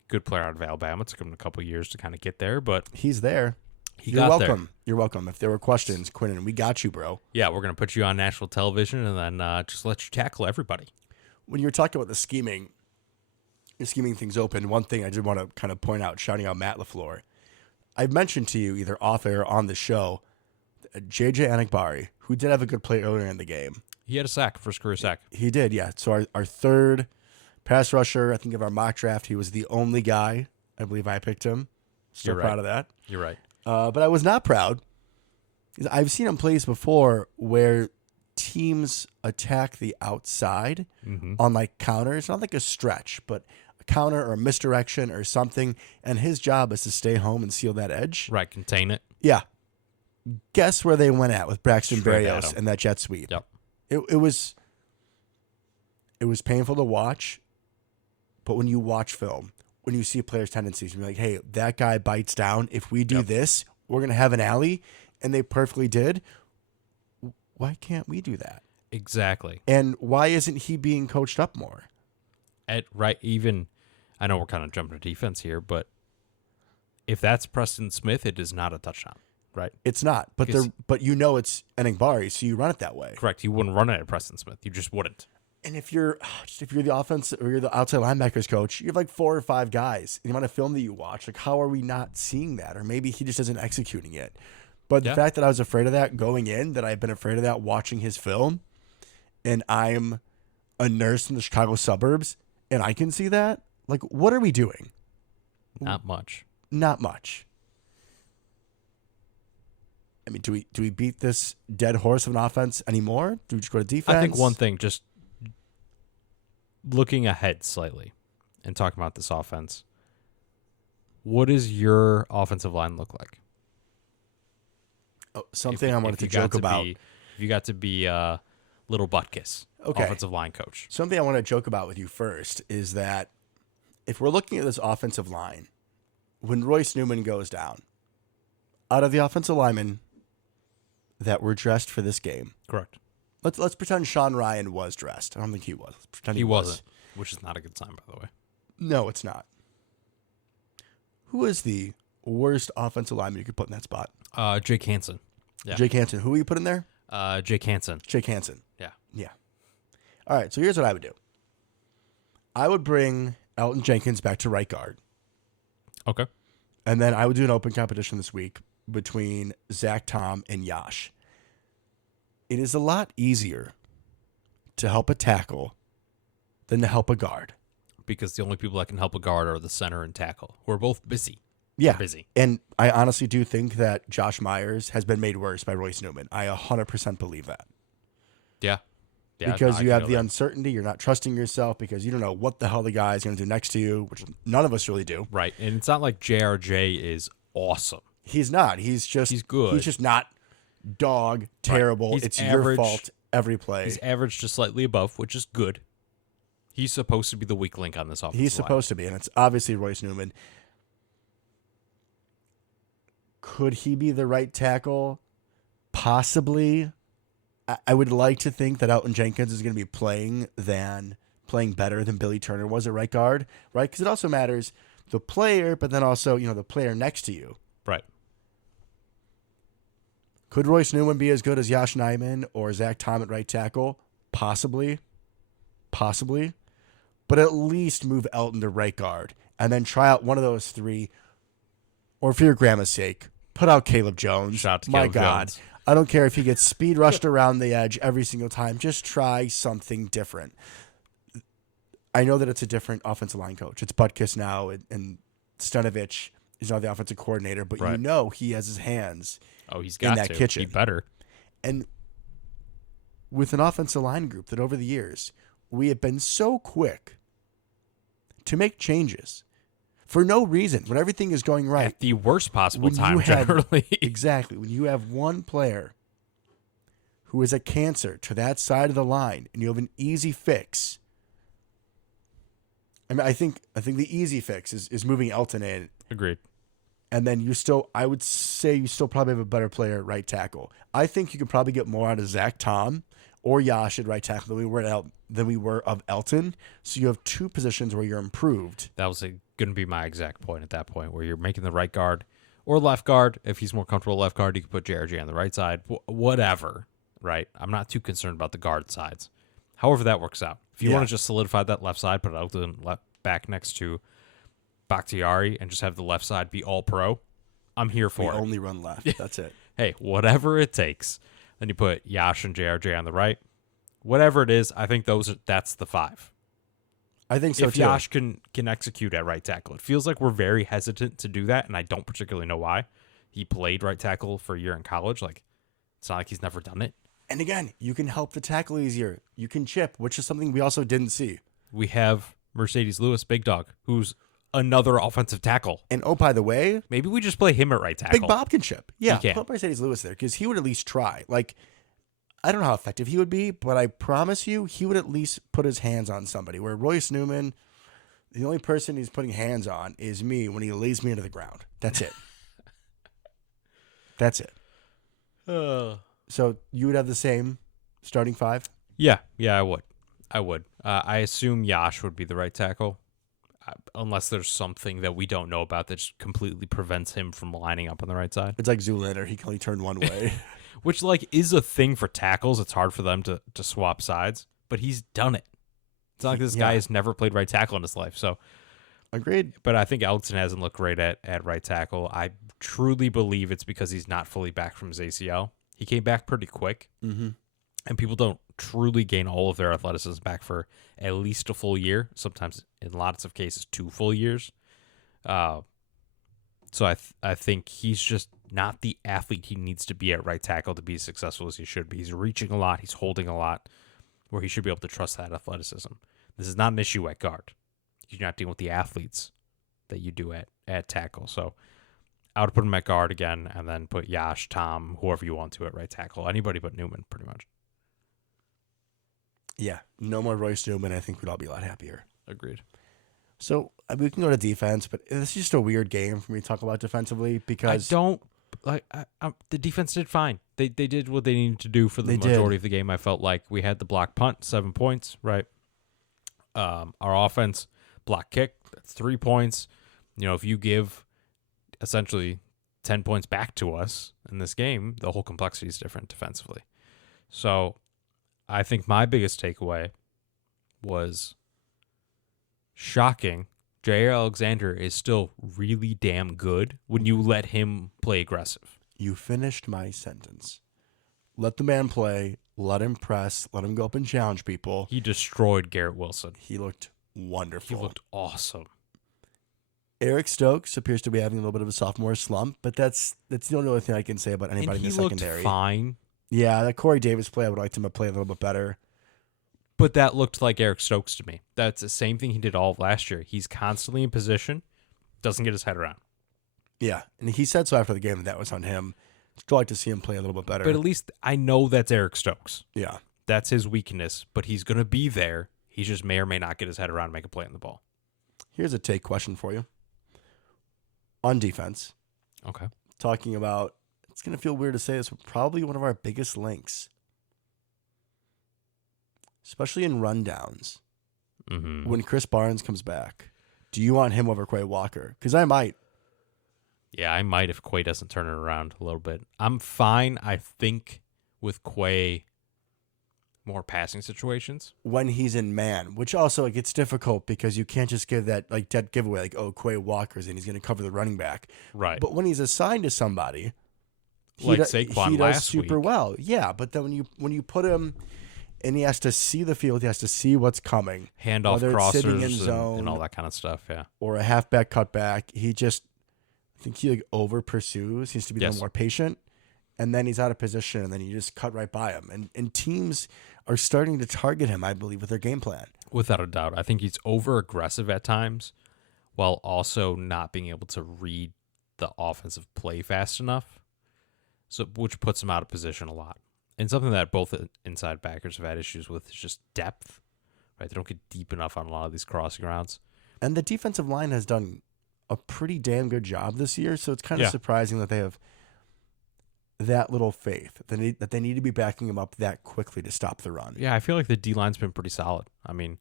Good player out of Alabama. It took him a couple years to kind of get there, but he's there. You're welcome. You're welcome. If there were questions, Quinnen, we got you, bro. Yeah, we're going to put you on national television and then just let you tackle everybody. When you were talking about the scheming things open, one thing I did want to kind of point out, shouting out Matt LaFleur. I've mentioned to you either off air or on the show, J.J. Anagbari, who did have a good play earlier in the game. He had a sack, first career sack. He did, yeah. So our third pass rusher, I think of our mock draft, he was the only guy. I believe I picked him. Still proud of that. You're right. But I was not proud. I've seen him plays before where teams attack the outside on like counters, not like a stretch, but a counter or a misdirection or something. And his job is to stay home and seal that edge. Right, contain it. Yeah. Guess where they went at with Braxton Straight at Berrios him. and that jet sweep. Yep. It was painful to watch, but when you watch film, when you see players' tendencies, you're like, hey, that guy bites down. If we do this, we're going to have an alley, and they perfectly did. Why can't we do that? Exactly. And why isn't he being coached up more? Even, I know we're kind of jumping to defense here, but if that's Preston Smith, it is not a touchdown, right? It's not, but it's Anagbari, so you run it that way. Correct. You wouldn't run it at Preston Smith. You just wouldn't. And if you're the offense or you're the outside linebackers coach, you have like 4 or 5 guys. The amount of film that you watch, like how are we not seeing that? Or maybe he just isn't executing it. But the fact that I was afraid of that going in, that I've been afraid of that watching his film, and I'm a nurse in the Chicago suburbs, and I can see that, like what are we doing? Not much. Not much. I mean, do we beat this dead horse of an offense anymore? Do we just go to defense? I think one thing, just looking ahead slightly and talking about this offense, what does your offensive line look like? Oh, something I wanted to joke about. If you got to be Little Butkus, offensive line coach. Something I want to joke about with you first is that if we're looking at this offensive line, when Royce Newman goes down, out of the offensive linemen that were dressed for this game, correct. Let's pretend Sean Ryan was dressed. I don't think he was. Let's pretend he wasn't, which is not a good sign, by the way. No, it's not. Who is the worst offensive lineman you could put in that spot? Jake Hansen. Yeah. Jake Hansen. Who are you put in there? Jake Hansen. Jake Hansen. Yeah. Yeah. All right, so here's what I would do. I would bring Elton Jenkins back to right guard. Okay. And then I would do an open competition this week between Zach Tom and Yash. It is a lot easier to help a tackle than to help a guard. Because the only people that can help a guard are the center and tackle, who are both busy. Yeah. They're busy. And I honestly do think that Josh Myers has been made worse by Royce Newman. I 100% believe that. Yeah. Because no, you I have can the know that. uncertainty. You're not trusting yourself because you don't know what the hell the guy is going to do next to you, which none of us really do. Right. And it's not like JRJ is awesome. He's not. He's good. He's just not dog, terrible. He's It's average. your fault every play. He's averaged just slightly above, which is good. He's supposed to be the weak link on this offensive He's line. supposed to be, and it's obviously Royce Newman. Could he be the right tackle? Possibly. I would like to think that Elton Jenkins is going to be playing better than Billy Turner was at right guard, right? Because it also matters the player, but then also, the player next to you. Right. Could Royce Newman be as good as Josh Nijman or Zach Tom at right tackle? Possibly. But at least move Elton to right guard and then try out one of those three. Or for your grandma's sake, put out Caleb Jones. Shout out to My Caleb God. Jones. I don't care if he gets speed rushed around the edge every single time. Just try something different. I know that it's a different offensive line coach. It's Butkus now, and Stanovich is now the offensive coordinator, but Right. he has his hands Oh, he's got that to. kitchen. He better. And with an offensive line group that over the years, we have been so quick to make changes for no reason when everything is going right. At the worst possible When time, you have- generally. Exactly. When you have one player who is a cancer to that side of the line and you have an easy fix. I mean, I think the easy fix is moving Elton in. Agreed. And then I would say you still probably have a better player at right tackle. I think you could probably get more out of Zach Tom or Yash at right tackle than we were of Elton. So you have two positions where you're improved. That was going to be my exact point at that point, where you're making the right guard or left guard. If he's more comfortable left guard, you can put JRJ on the right side. Whatever, right? I'm not too concerned about the guard sides. However that works out. If you want to just solidify that left side, put Elton back next to Bakhtiari and just have the left side be all pro, I'm here We for it. only run left. That's it. Hey, whatever it takes. Then you put Yash and JRJ on the right. Whatever it is, I think that's the five. I think so If too. Yash can execute at right tackle. It feels like we're very hesitant to do that, and I don't particularly know why. He played right tackle for a year in college. It's not like he's never done it. And again, you can help the tackle easier. You can chip, which is something we also didn't see. We have Mercedes Lewis, big dog, who's another offensive tackle. And oh, by the way, Maybe we just play him at right tackle. Big Bob can chip. Yeah, He can. put Mercedes Lewis there because he would at least try. I don't know how effective he would be, but I promise you, he would at least put his hands on somebody. Where Royce Newman, the only person he's putting hands on is me when he lays me into the ground. That's it. That's it. So you would have the same starting five? Yeah, I would. I assume Yash would be the right tackle, unless there's something that we don't know about that just completely prevents him from lining up on the right side. It's like Zoolander. He can only turn one way. Which, is a thing for tackles. It's hard for them to swap sides, but he's done it. It's not like this guy has never played right tackle in his life. So, Agreed. but I think Elton hasn't looked great at right tackle. I truly believe it's because he's not fully back from his ACL. He came back pretty quick, and people don't truly gain all of their athleticism back for at least a full year. Sometimes, in lots of cases, 2 full years. So I think he's just not the athlete he needs to be at right tackle to be as successful as he should be. He's reaching a lot. He's holding a lot, where he should be able to trust that athleticism. This is not an issue at guard. You're not dealing with the athletes that you do at tackle. So I would put him at guard again, and then put Yash, Tom, whoever you want to at right tackle. Anybody but Newman, pretty much. Yeah. No more Royce Newman. I think we'd all be a lot happier. Agreed. So we can go to defense, but this is just a weird game for me to talk about defensively because the defense did fine. They did what they needed to do for the They majority did. of the game. I felt like we had the block punt, 7 points, right? Our offense, block kick, that's 3 points. If you give essentially 10 points back to us in this game, the whole complexity is different defensively. So I think my biggest takeaway was shocking. Jair Alexander is still really damn good when you let him play aggressive. you finished my sentence. Let the man play. let him press, let him go up and challenge people. He destroyed Garrett Wilson. He looked wonderful. He looked awesome. Eric Stokes appears to be having a little bit of a sophomore slump, but that's the only other thing I can say about anybody in the secondary. He looked fine. Yeah, that Corey Davis play, I would like him to play a little bit better. But that looked like Eric Stokes to me. That's the same thing he did all of last year. He's constantly in position, doesn't get his head around. Yeah, and he said so after the game that was on him. Still like to see him play a little bit better. But at least I know that's Eric Stokes. Yeah. That's his weakness, but he's going to be there. He just may or may not get his head around and make a play on the ball. Here's a take question for you. On defense. Okay. Talking about, it's going to feel weird to say this, but probably one of our biggest links. Especially in rundowns. Mm-hmm. When Chris Barnes comes back, do you want him over Quay Walker? Because I might. Yeah, I might if Quay doesn't turn it around a little bit. I'm fine, I think, with Quay more passing situations. When he's in man, which also like it's difficult because you can't just give that like dead giveaway like, oh, Quay Walker's in, he's going to cover the running back. Right. But when he's assigned to somebody, like he Saquon does last super week. well. Yeah, but then when you put him and he has to see the field, he has to see what's coming. Handoff whether it's sitting in crossers zone and all that kind of stuff, yeah. or a halfback cutback. I think he like over pursues. He needs to be a little more patient. And then he's out of position, and then you just cut right by him. And teams are starting to target him, I believe, with their game plan. Without a doubt. I think he's over aggressive at times while also not being able to read the offensive play fast enough, so which puts him out of position a lot. And something that both inside backers have had issues with is just depth. Right? They don't get deep enough on a lot of these crossing routes. And the defensive line has done a pretty damn good job this year, so it's kind of surprising that they have that little faith that they need to be backing him up that quickly to stop the run. Yeah, I feel like the D-line's been pretty solid. I mean,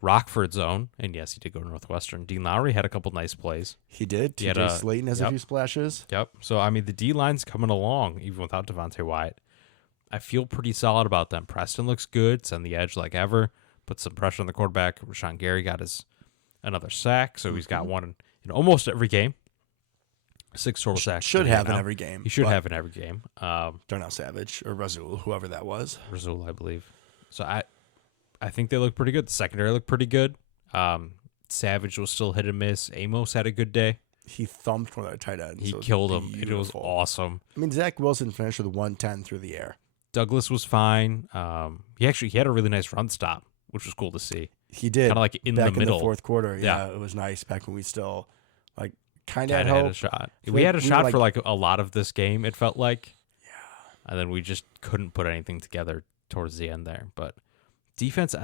Rockford's own, and yes, he did go to Northwestern. Dean Lowry had a couple nice plays. He did. TJ Slayton has a few splashes. Yep. So, I mean, the D-line's coming along, even without Devontae Wyatt. I feel pretty solid about them. Preston looks good. It's on the edge like ever. Put some pressure on the quarterback. Rashawn Gary got another sack, so he's got one in almost every game. 6 total sacks. Should have in every game. He should have in every game. Darnell Savage or Razul, whoever that was. Razul, I believe. So I think they look pretty good. The secondary looked pretty good. Savage was still hit and miss. Amos had a good day. He thumped one of the tight ends. He killed him. It was awesome. I mean, Zach Wilson finished with 110 through the air. Douglas was fine. He had a really nice run stop, which was cool to see. He did. Kind of like in the middle. In the fourth quarter. Yeah, it was nice back when we still kind of had a shot. We had a shot for a lot of this game, it felt like. Yeah. And then we just couldn't put anything together towards the end there. But defense,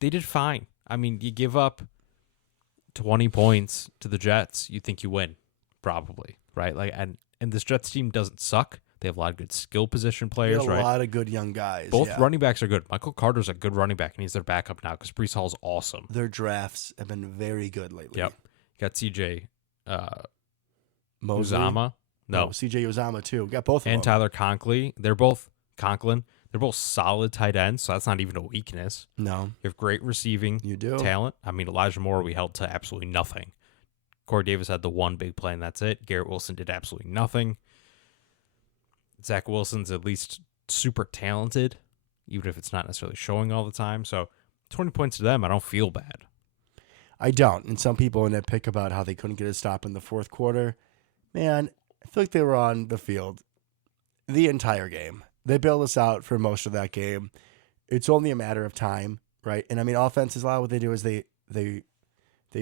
they did fine. I mean, you give up 20 points to the Jets, you think you win, probably, right? And this Jets team doesn't suck. They have a lot of good skill position players, right? A lot of good young guys. Both running backs are good. Michael Carter's a good running back, and he's their backup now because Breece Hall's awesome. Their drafts have been very good lately. Yep. Got CJ Mosley. Uzama. No. CJ Uzama, too. Got both of them. And Tyler Conklin. They're both solid tight ends, so that's not even a weakness. No. You have great receiving talent. I mean, Elijah Moore we held to absolutely nothing. Corey Davis had the one big play, and that's it. Garrett Wilson did absolutely nothing. Zach Wilson's at least super talented, even if it's not necessarily showing all the time. So 20 points to them, I don't feel bad. I don't. And some people nitpick about how they couldn't get a stop in the fourth quarter. Man, I feel like they were on the field the entire game. They bailed us out for most of that game. It's only a matter of time, right? And I mean, offenses, a lot of what they do is they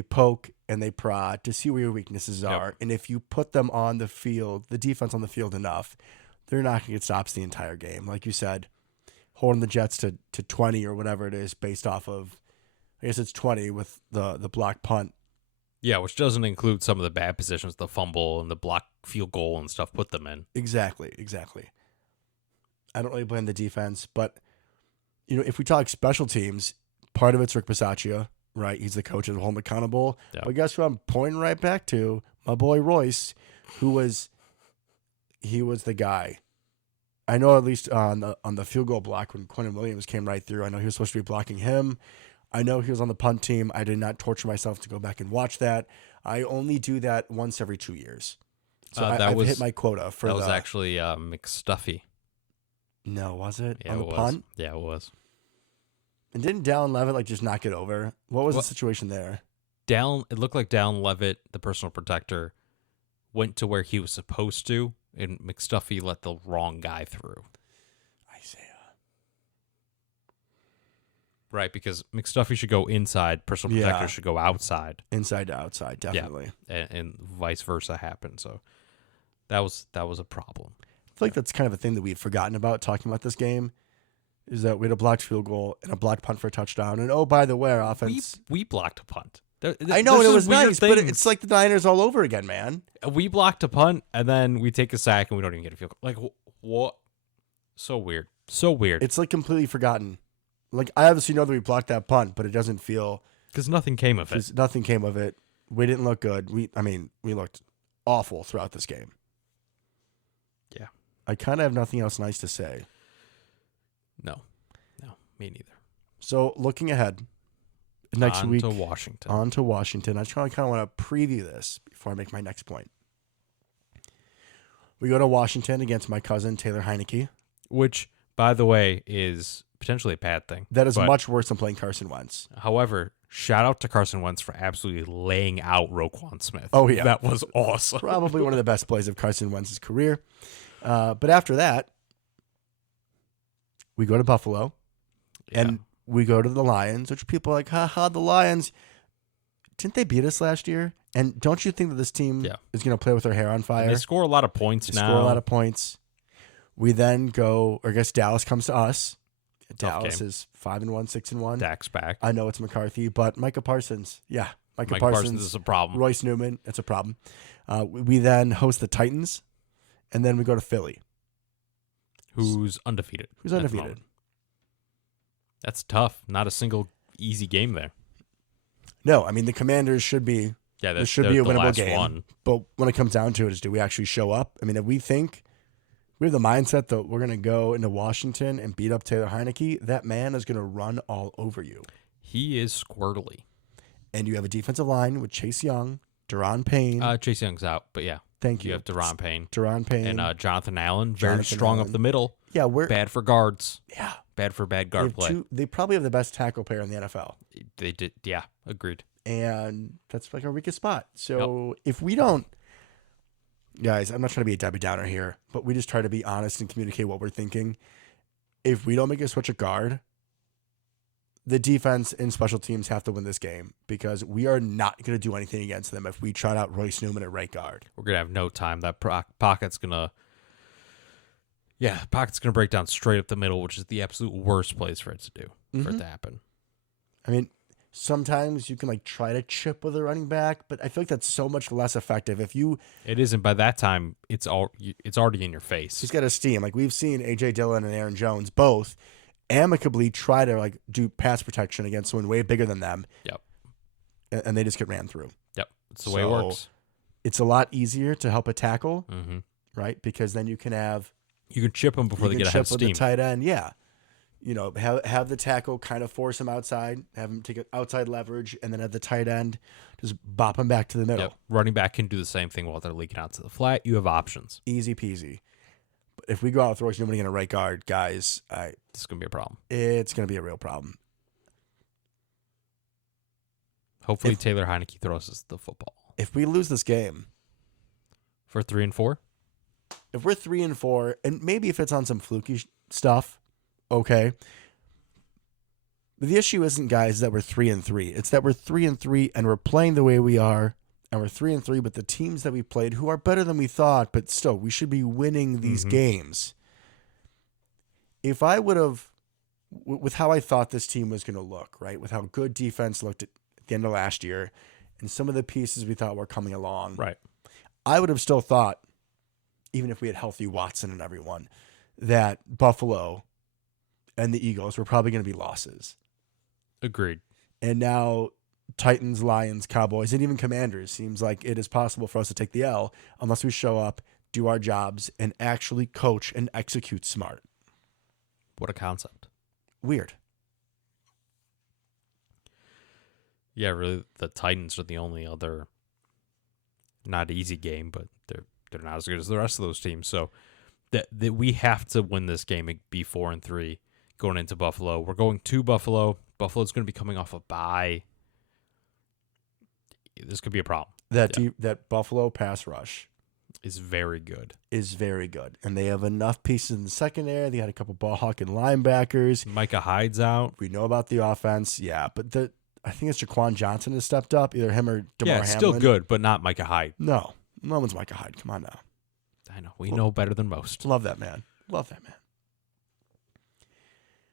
poke and they prod to see where your weaknesses are. Yep. And if you put them on the field, the defense on the field enough, they're not going to get stops the entire game. Like you said, holding the Jets to 20 or whatever it is based off of, I guess it's 20 with the block punt. Yeah, which doesn't include some of the bad positions, the fumble and the block field goal and stuff, put them in. Exactly. I don't really blame the defense, but if we talk special teams, part of it's Rick Bisaccia, right? He's the coach of the home accountable. Yep. But guess who I'm pointing right back to? My boy Royce, he was the guy. I know at least on the field goal block when Quentin Williams came right through. I know he was supposed to be blocking him. I know he was on the punt team. I did not torture myself to go back and watch that. I only do that once every 2 years. So I've hit my quota for that. That was actually McStuffy. No, was it? Yeah, On the it was. punt? Yeah, it was. And didn't Dallin Levitt like just knock it over? What was Well, the situation there? It looked like Dallin Levitt, the personal protector, went to where he was supposed to, and McStuffy let the wrong guy through. Isaiah. Right, because McStuffy should go inside, personal protector Yeah. should go outside. Inside to outside, definitely. And vice versa happened. So that was a problem. I feel like that's kind of a thing that we've forgotten about talking about this game, is that we had a blocked field goal and a blocked punt for a touchdown. And oh, by the way, our offense. We blocked a punt. I know, and it was nice, but things. it's like the Niners all over again, man. We blocked a punt, and then we take a sack, and we don't even get a field goal. Like, what? So weird. So weird. It's like completely forgotten. Like, I obviously know that we blocked that punt, but it doesn't feel. Because nothing came of it. Nothing came of it. We didn't look good. We looked awful throughout this game. Yeah. I kind of have nothing else nice to say. No, me neither. So, looking ahead, next week. On to Washington. On to Washington. I just kind of want to preview this before I make my next point. We go to Washington against my cousin, Taylor Heineke. Which, by the way, is potentially a bad thing. That is much worse than playing Carson Wentz. However, shout out to Carson Wentz for absolutely laying out Roquan Smith. Oh, yeah. That was awesome. Probably one of the best plays of Carson Wentz's career. But after that, we go to Buffalo. Yeah. And we go to the Lions, which people are like, haha, the Lions. Didn't they beat us last year? And don't you think that this team is going to play with their hair on fire? And they score a lot of points now. Score a lot of points. We then go, or I guess Dallas comes to us. Dallas is 5-1, 6-1. Dak's back. I know it's McCarthy, but Micah Parsons. Yeah, Micah Parsons is a problem. Royce Newman, it's a problem. We then host the Titans, and then we go to Philly. Who's undefeated. That's tough. Not a single easy game there. No, I mean, the Commanders should be this should be a winnable game. One. But when it comes down to it, is do we actually show up? I mean, if we think we have the mindset that we're going to go into Washington and beat up Taylor Heineke, that man is going to run all over you. He is squirtly. And you have a defensive line with Chase Young, Deron Payne. Chase Young's out, but yeah. Thank you. You have Deron Payne. And Jonathan Allen, very strong up the middle. Yeah, we're bad for guards. Yeah. Bad for bad guard play. They probably have the best tackle player in the NFL. They did, yeah, agreed. And that's like our weakest spot. So if we don't, guys, I'm not trying to be a Debbie Downer here, but we just try to be honest and communicate what we're thinking. If we don't make a switch at guard, the defense and special teams have to win this game because we are not going to do anything against them if we trot out Royce Newman at right guard. We're going to have no time. That pocket's going to... Yeah, the pocket's going to break down straight up the middle, which is the absolute worst place for it to do, for it to happen. I mean, sometimes you can like try to chip with a running back, but I feel like that's so much less effective. It isn't. By that time, it's already in your face. He's got a steam. Like we've seen A.J. Dillon and Aaron Jones both amicably try to like do pass protection against someone way bigger than them. Yep. And they just get ran through. Yep. It's the way it works. It's a lot easier to help a tackle, mm-hmm. right? Because then you can chip them before they get ahead of steam. With the tight end, yeah. You know, have the tackle kind of force him outside, have him take an outside leverage, and then have the tight end just bop him back to the middle. Yep. Running back can do the same thing while they're leaking out to the flat. You have options. Easy peasy. But if we go out with Royce Newman in a right guard, guys, this is going to be a problem. It's going to be a real problem. Hopefully Taylor Heineke throws us the football. If we lose this game. For 3-4? If we're 3-4, and maybe if it's on some fluky stuff, okay. But the issue isn't, guys, that we're 3-3. It's that we're 3-3 and we're playing the way we are, and we're 3-3 with the teams that we played who are better than we thought, but still, we should be winning these games. If I would have, with how I thought this team was going to look, right, with how good defense looked at the end of last year, and some of the pieces we thought were coming along, right, I would have still thought, even if we had healthy Watson and everyone, that Buffalo and the Eagles were probably going to be losses. Agreed. And now Titans, Lions, Cowboys, and even Commanders seems like it is possible for us to take the L unless we show up, do our jobs, and actually coach and execute smart. What a concept. Weird. Yeah, really, the Titans are the only other not easy game, but they're not as good as the rest of those teams. So that we have to win this game and be 4-3 going into Buffalo. We're going to Buffalo. Buffalo's going to be coming off a bye. This could be a problem. That Buffalo pass rush Is very good. And they have enough pieces in the secondary. They had a couple ball hawking linebackers. Micah Hyde's out. We know about the offense, yeah, but I think it's Jaquan Johnson has stepped up, either him or DeMar Hamlin. Still good, but not Micah Hyde. No one's Micah Hyde. Come on now. I know. We know better than most. Love that man.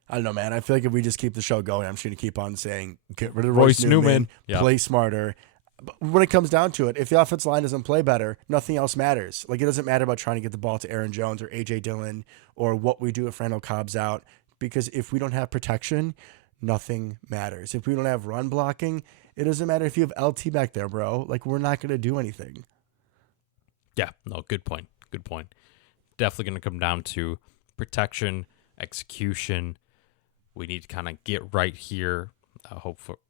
I don't know, man. I feel like if we just keep the show going, I'm just going to keep on saying, get rid of Royce Newman. Yep. Play smarter. But when it comes down to it, if the offensive line doesn't play better, nothing else matters. Like, it doesn't matter about trying to get the ball to Aaron Jones or A.J. Dillon or what we do if Randall Cobb's out, because if we don't have protection, nothing matters. If we don't have run blocking, it doesn't matter if you have LT back there, bro. Like, we're not going to do anything. Yeah, no, good point. Definitely going to come down to protection, execution. We need to kind of get right here.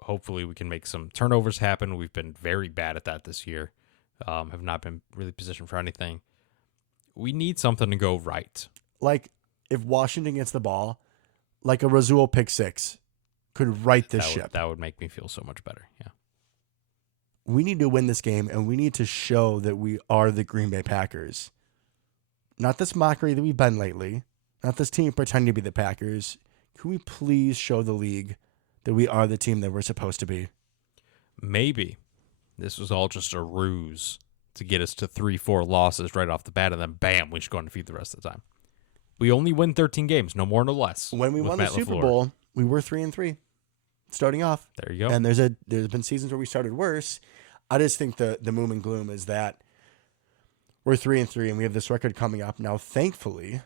Hopefully we can make some turnovers happen. We've been very bad at that this year. Have not been really positioned for anything. We need something to go right. Like, if Washington gets the ball, like a Rasul pick six could right this ship. That would make me feel so much better. Yeah. We need to win this game, and we need to show that we are the Green Bay Packers. Not this mockery that we've been lately. Not this team pretending to be the Packers. Can we please show the league that we are the team that we're supposed to be? Maybe this was all just a ruse to get us to 3-4 losses right off the bat, and then bam, we should go undefeated the rest of the time. We only win 13 games, no more, no less. When we won the Super Bowl, we were 3-3, starting off. There you go. And there's been seasons where we started worse. I just think the moom and gloom is that we're 3-3, and we have this record coming up now. Thankfully,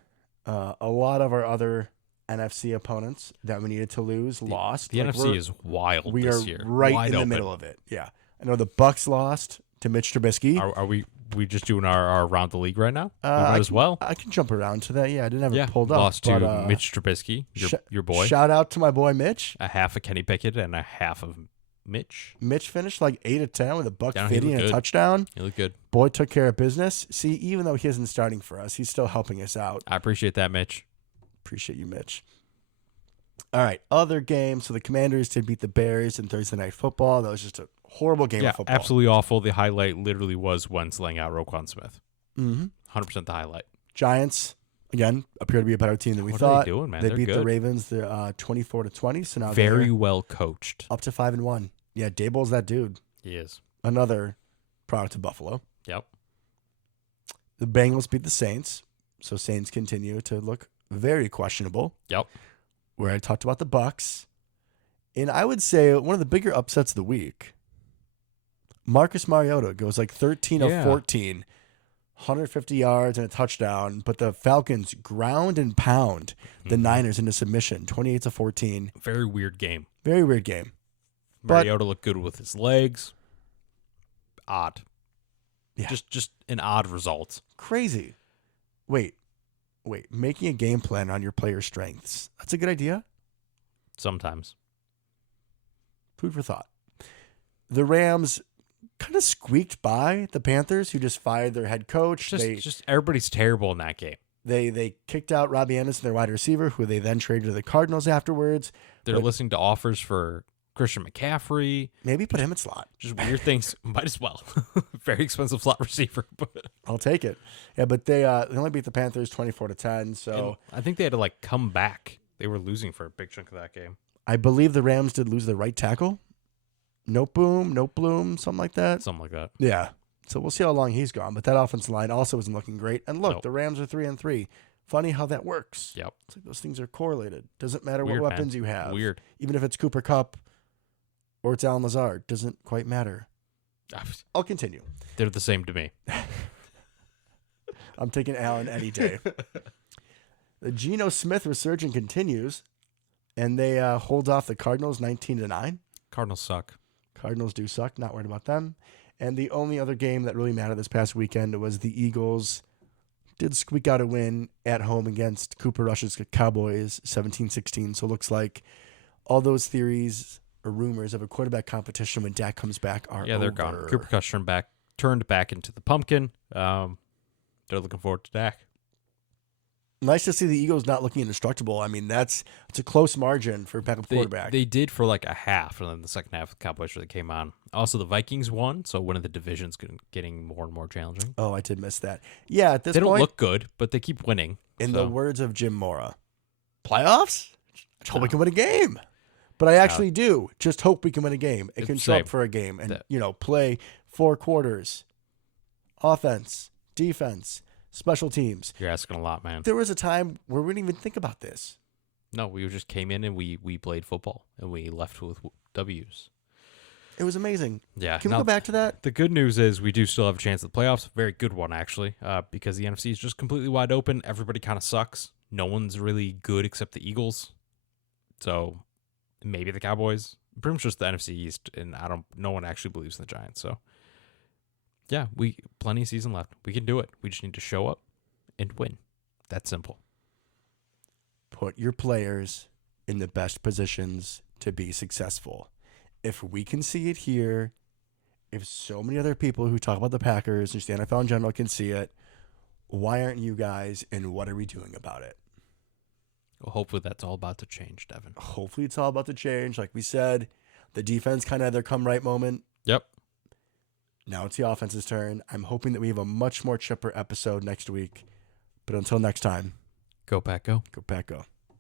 a lot of our other NFC opponents that we needed to lose lost. The NFC is wild this year. We are right Wide in the open. middle of it. Yeah, I know the Bucks lost to Mitch Trubisky. Are we just doing our around the league right now? We might as well. I can jump around to that. Yeah, I didn't have it pulled up. Lost to Mitch Trubisky, your boy. Shout out to my boy Mitch. A half of Kenny Pickett and a half of Mitch. Mitch finished like 8 of 10 with a $150 and a good. touchdown. He looked good. Boy took care of business. See, even though he isn't starting for us, he's still helping us out. I appreciate that, Mitch. Appreciate you, Mitch. All right, other games. So the Commanders did beat the Bears in Thursday Night Football. That was just a horrible game of football. Absolutely awful. The highlight literally was Wentz laying out Roquan Smith. 100% the highlight. Giants, again, appear to be a better team than we What thought. are they doing, man? They They're beat good. the Ravens 24-20. So now Very they're well coached. up to 5-1. Yeah, Daboll's that dude. He is. Another product of Buffalo. Yep. The Bengals beat the Saints. So Saints continue to look very questionable. Yep. Where I talked about the Bucks. And I would say one of the bigger upsets of the week, Marcus Mariota goes like 13 of 14, 150 yards and a touchdown, but the Falcons ground and pound the Niners into submission, 28-14. Very weird game. Very weird game. Mariota looked good with his legs. Odd. Yeah. Just an odd result. Crazy. Wait. Making a game plan on your player's strengths. That's a good idea. Sometimes. Food for thought. The Rams kind of squeaked by the Panthers, who just fired their head coach. Just everybody's terrible in that game. They kicked out Robbie Anderson, their wide receiver, who they then traded to the Cardinals afterwards. They're listening to offers for Christian McCaffrey. Maybe put him in slot. Just weird things. Might as well. Very expensive slot receiver. But I'll take it. Yeah, but they only beat the Panthers 24-10. So I think they had to come back. They were losing for a big chunk of that game. I believe the Rams did lose the right tackle. No boom, no bloom, something like that. Something like that. Yeah. So we'll see how long he's gone. But that offensive line also isn't looking great. And look, Nope. the Rams are 3-3. Funny how that works. Yep. It's like those things are correlated. Doesn't matter Weird, what man. weapons you have. Weird. Even if it's Cooper Kupp or it's Alan Lazard, doesn't quite matter. I'll continue. They're the same to me. I'm taking Allen any day. The Geno Smith resurgence continues, and they hold off the Cardinals 19-9. Cardinals suck. Cardinals do suck. Not worried about them. And the only other game that really mattered this past weekend was the Eagles did squeak out a win at home against Cooper Rush's Cowboys 17-16. So it looks like all those theories or rumors of a quarterback competition when Dak comes back are They're gone. Cooper Rush turned back into the pumpkin. They're looking forward to Dak. Nice to see the Eagles not looking indestructible. I mean, it's a close margin for a backup quarterback. They did for like a half, and then the second half, the Cowboys really came on. Also, the Vikings won, so one of the divisions getting more and more challenging. Oh, I did miss that. Yeah, at this They point, don't look good, but they keep winning. in so. the words of Jim Mora, playoffs? I hope we No. can win a game. But I actually do just hope we can win a game and can show Same. up for a game and, That- play 4 quarters, offense, defense, special teams. You're asking a lot, man. There was a time where we didn't even think about this. No, we just came in and we played football, and we left with W's. It was amazing. Yeah. Can we now, go back to that? The good news is we do still have a chance at the playoffs. Very good one, actually, because the NFC is just completely wide open. Everybody kind of sucks. No one's really good except the Eagles. So maybe the Cowboys. Pretty much just the NFC East, and no one actually believes in the Giants. So yeah, plenty of season left. We can do it. We just need to show up and win. That's simple. Put your players in the best positions to be successful. If we can see it here, if so many other people who talk about the Packers and just the NFL in general can see it, why aren't you guys, and what are we doing about it? Well, hopefully that's all about to change, Devin. Hopefully it's all about to change. Like we said, the defense kind of had their come right moment. Yep. Now it's the offense's turn. I'm hoping that we have a much more chipper episode next week. But until next time, Go Pack, go. go Pack, go.